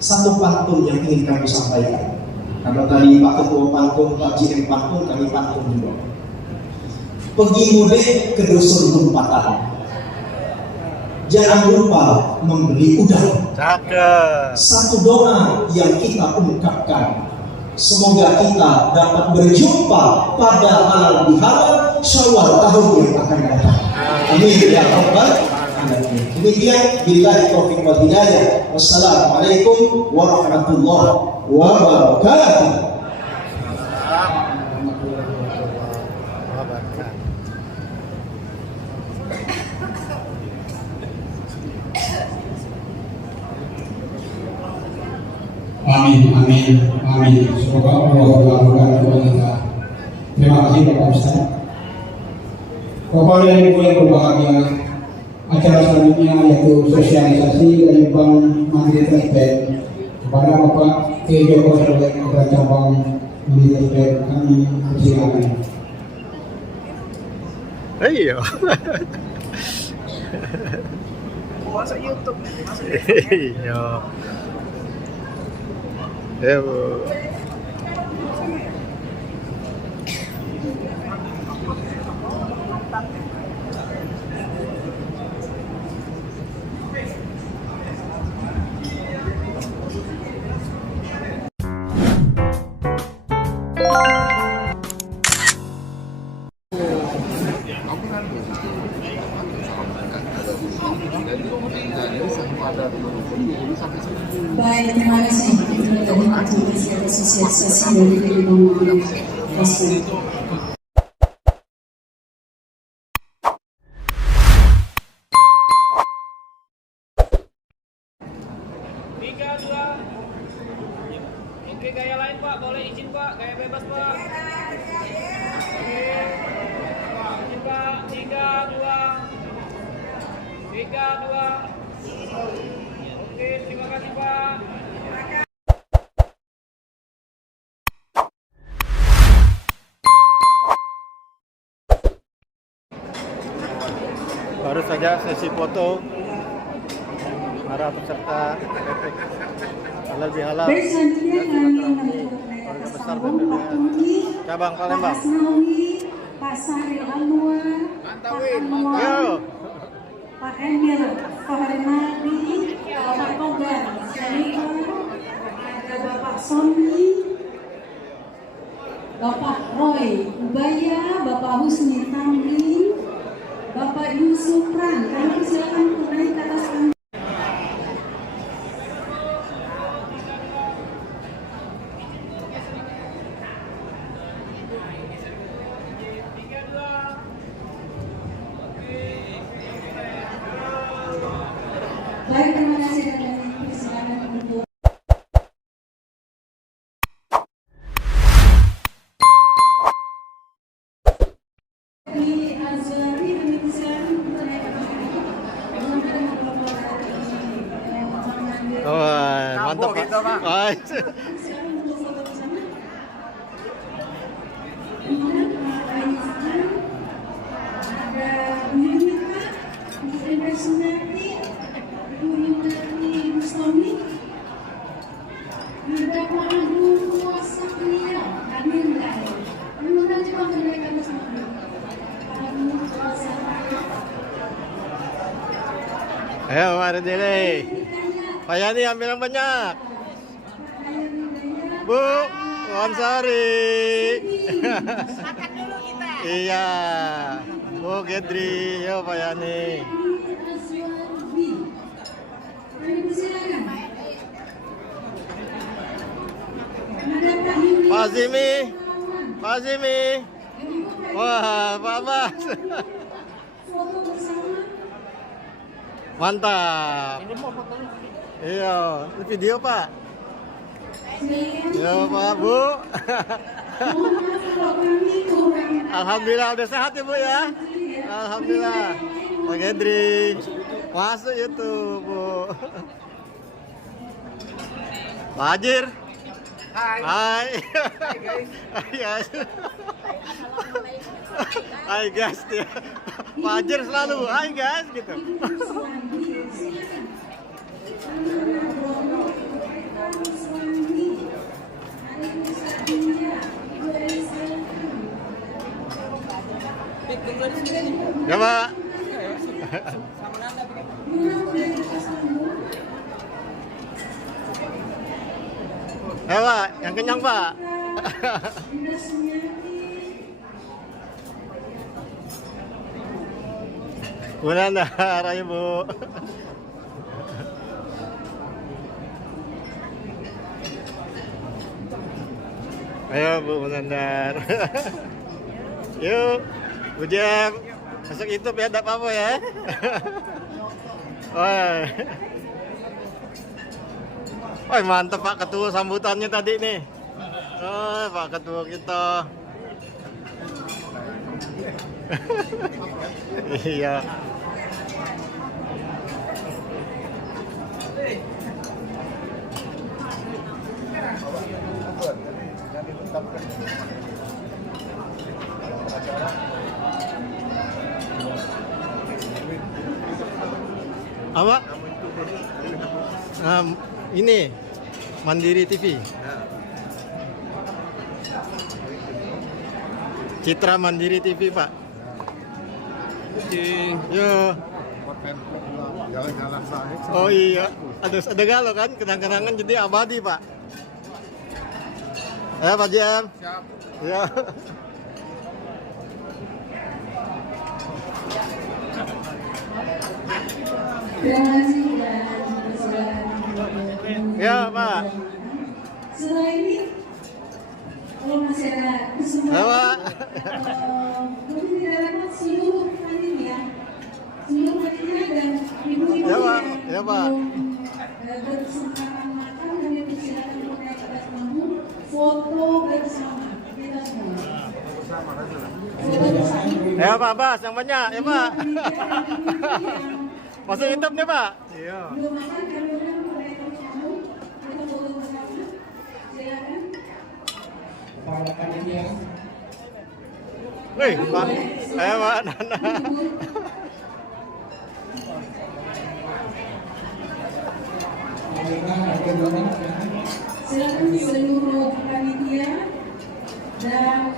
Satu pantun yang ingin kami sampaikan. Karena tadi Pak Ketua pantun, Pak GM pantun, kami pantun juga. Pergi mudik ke dusun tempatan. Jangan lupa membeli udang. Cakep. Satu doa yang kita ungkapkan, semoga kita dapat berjumpa pada halal bihalal Syawal tahun yang akan datang. Amin ya rabbal alamin. Demikian, billahi taufiq wal hidayah. Wassalamualaikum warahmatullahi wabarakatuh. Amin, amin, amin. Semoga Allah melakukan doa kita. Terima kasih Bapak Ustaz. Bapak dan Ibu yang berbahagia, acara selanjutnya yaitu sosialisasi dari Bank Mandiri Trade kepada Bapak K. Joko sebagai Ketua Cabang Mandiri Trade, kami persilakan. Iya. Masuk YouTube. Iya. Ya, Bu. Baik, terima kasih. Itu tadi aktivitas atau sosialisasi dari Bank Mandiri Trade. Tiga, dua. Oke, gaya lain Pak, boleh izin Pak, gaya bebas Pak. Oke, izin Pak, tiga, dua. Tiga, dua. Oke, terima kasih Pak. Baru saja sesi foto para peserta efek halal bihalal Baik, selanjutnya kami keluarga besar BPBN cabang Palembang. Pak Sari Anwar, Pak Anwar, Yo. Pak Emir Fahrenadi, Bapak Kogar Syarifah, ada Bapak Sony, Bapak Roy Ubaya, Bapak Husni Tamrin, Bapak Yusuf Ran. Kami persilakan naik ke atas panggung. Baik, terima kasih dan kami persilakan untuk di Azhari kami persilakan untuk naik ke panggung. Oh, mantap Pak. Wah, Persilakan untuk foto bersama. Kemudian Pak Aizan, ada Bu Yunita, Bu Indra Sunarti, Bu Yunani Bustami, ada Pak Agung Kuasa Pria, hadir enggak? Menurut coba menunjukkan bersama. Pak Agung Kuasa Pria. ayo mari diri. Pak Yani ambil yang banyak. Bu Wansari. Makan dulu kita. Iya. Bu Gedri, yo Pak Yani. Pak Zimi. Pak Zimi. Wah, Pak Abbas. Mantap. Iya, ini video Pak. Ya Pak Bu. Alhamdulillah udah sehat ya Bu ya. Alhamdulillah. Pak Hendri masuk YouTube Bu. Pak Hajir. Hai. Hai guys. Hai guys. Pak Hajir selalu hai guys gitu. Ya Pak. Ya Pak, yang kenyang Pak. Bulan dah, ayo Bu. Ayo Bu Munandar. Yuk, Bu Jem. Masuk YouTube ya, enggak apa-apa ya. Woi, mantap Pak Ketua sambutannya tadi nih. Oh, Pak Ketua kita. Iya. Apa? Ini Mandiri TV. Citra Mandiri TV Pak. Yo. Oh iya, ada galau kan, kenang-kenangan jadi abadi Pak. Ya Pak Jam. Siap. Ya. Terima kasih dan persilakan. Ya Pak. Setelah ini, kalau masih ada kesempatan, Ya Pak. mungkin tidak dapat seluruh panitia dan ibu-ibu Ya Pak. yang Ya Pak. belum berkesempatan makan, kami persilakan kepada atas tamu foto bersama kita semua. Foto bersama. Ya Pak Bas, yang banyak ya Pak. Masuk YouTube nih Pak. Iya. Belum makan, kami undang kepada atas tamu kita foto bersama. Silakan. Wih, Pak. Ayo Pak Nana. Silakan seluruh panitia dan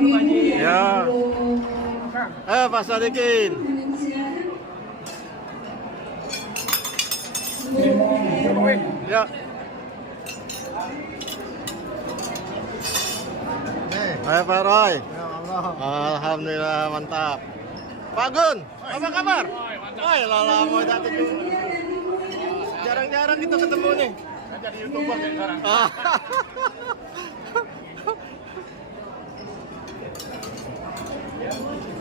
ibu-ibu yang Ya. belum Pak Sadikin. kami silakan. Seluruh panitia. Ya. Ayo Pak Roy. Alhamdulillah mantap. Pak Gun, apa kabar? Woi, lama tak ketemu. Jarang-jarang kita ketemu nih. Jadi YouTuber sekarang.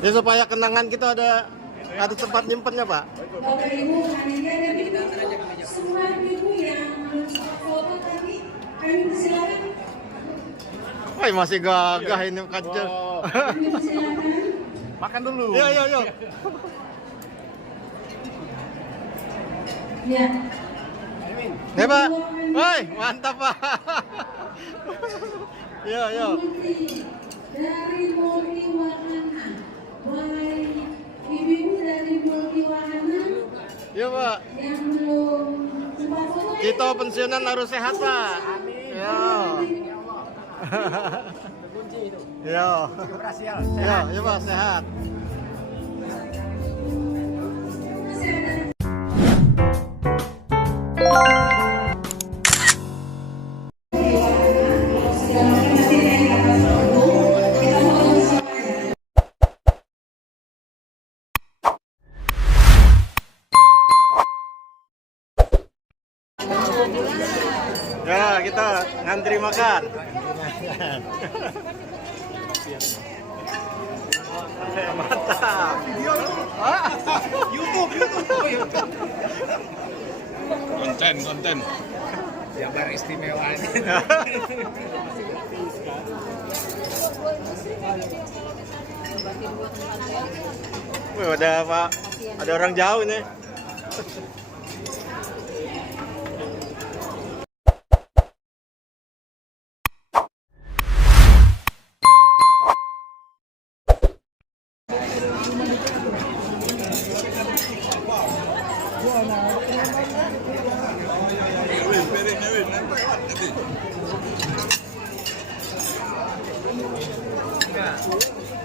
Ya supaya kenangan kita ada tempat nyimpennya Pak. Bapak Ibu panitia dan ibu semua ibu yang belum sempat foto tadi kami persilakan. Woi, masih gagah ini kancil. Kami persilakan. Makan dulu. Yo. Ya. Ya Pak. Woi, mantap Pak. Yo. Menteri dari Multi Wahana, baik ibu-ibu dari Multi Wahana Yo Pak. yang belum sempat foto. Kita pensiunan harus sehat Pak. Yo. Yo. Yo Pak sehat. Ya, kita ngantri makan. Mantap. Konten. Jabar istimewa. Wih, ada Pak, ada orang jauh nih.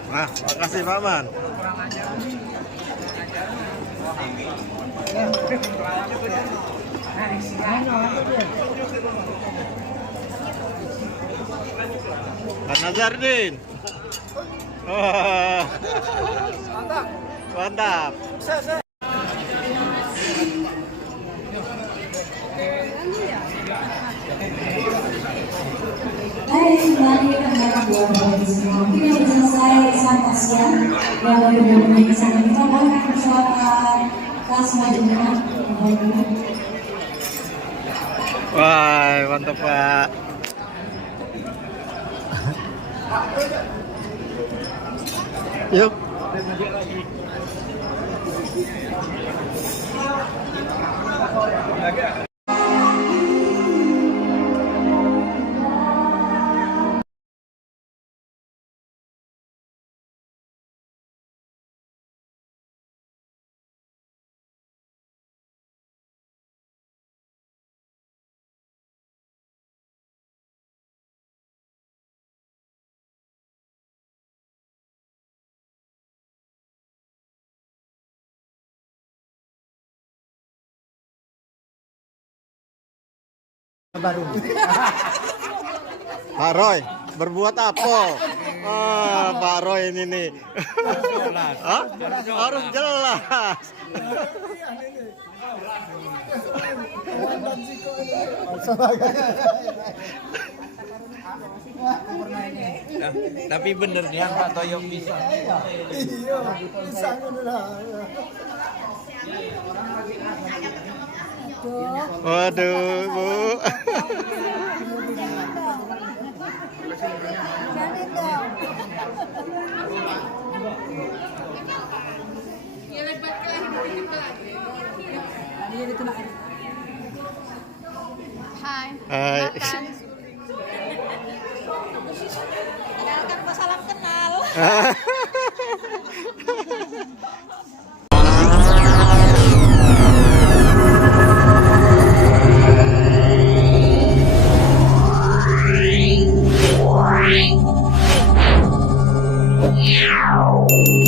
Nah, makasih Pak Man. Pak Nazardin. Oh. Mantap. Hai kembali ke hadapan semua. Kita sudah selesai sampai siang. Yang sudah bermain sama kita boleh persilakan kelas majunya. Wah, mantap Pak. Yuk. Pak Roy, berbuat apa? Pak Roy ini nih. Hah? Harus jelas. Tapi benernya Pak Toyok bisa. Iya, bisa Waduh, Bu. Hai. Hai. Kenalkan Pak, salam kenal. Wow.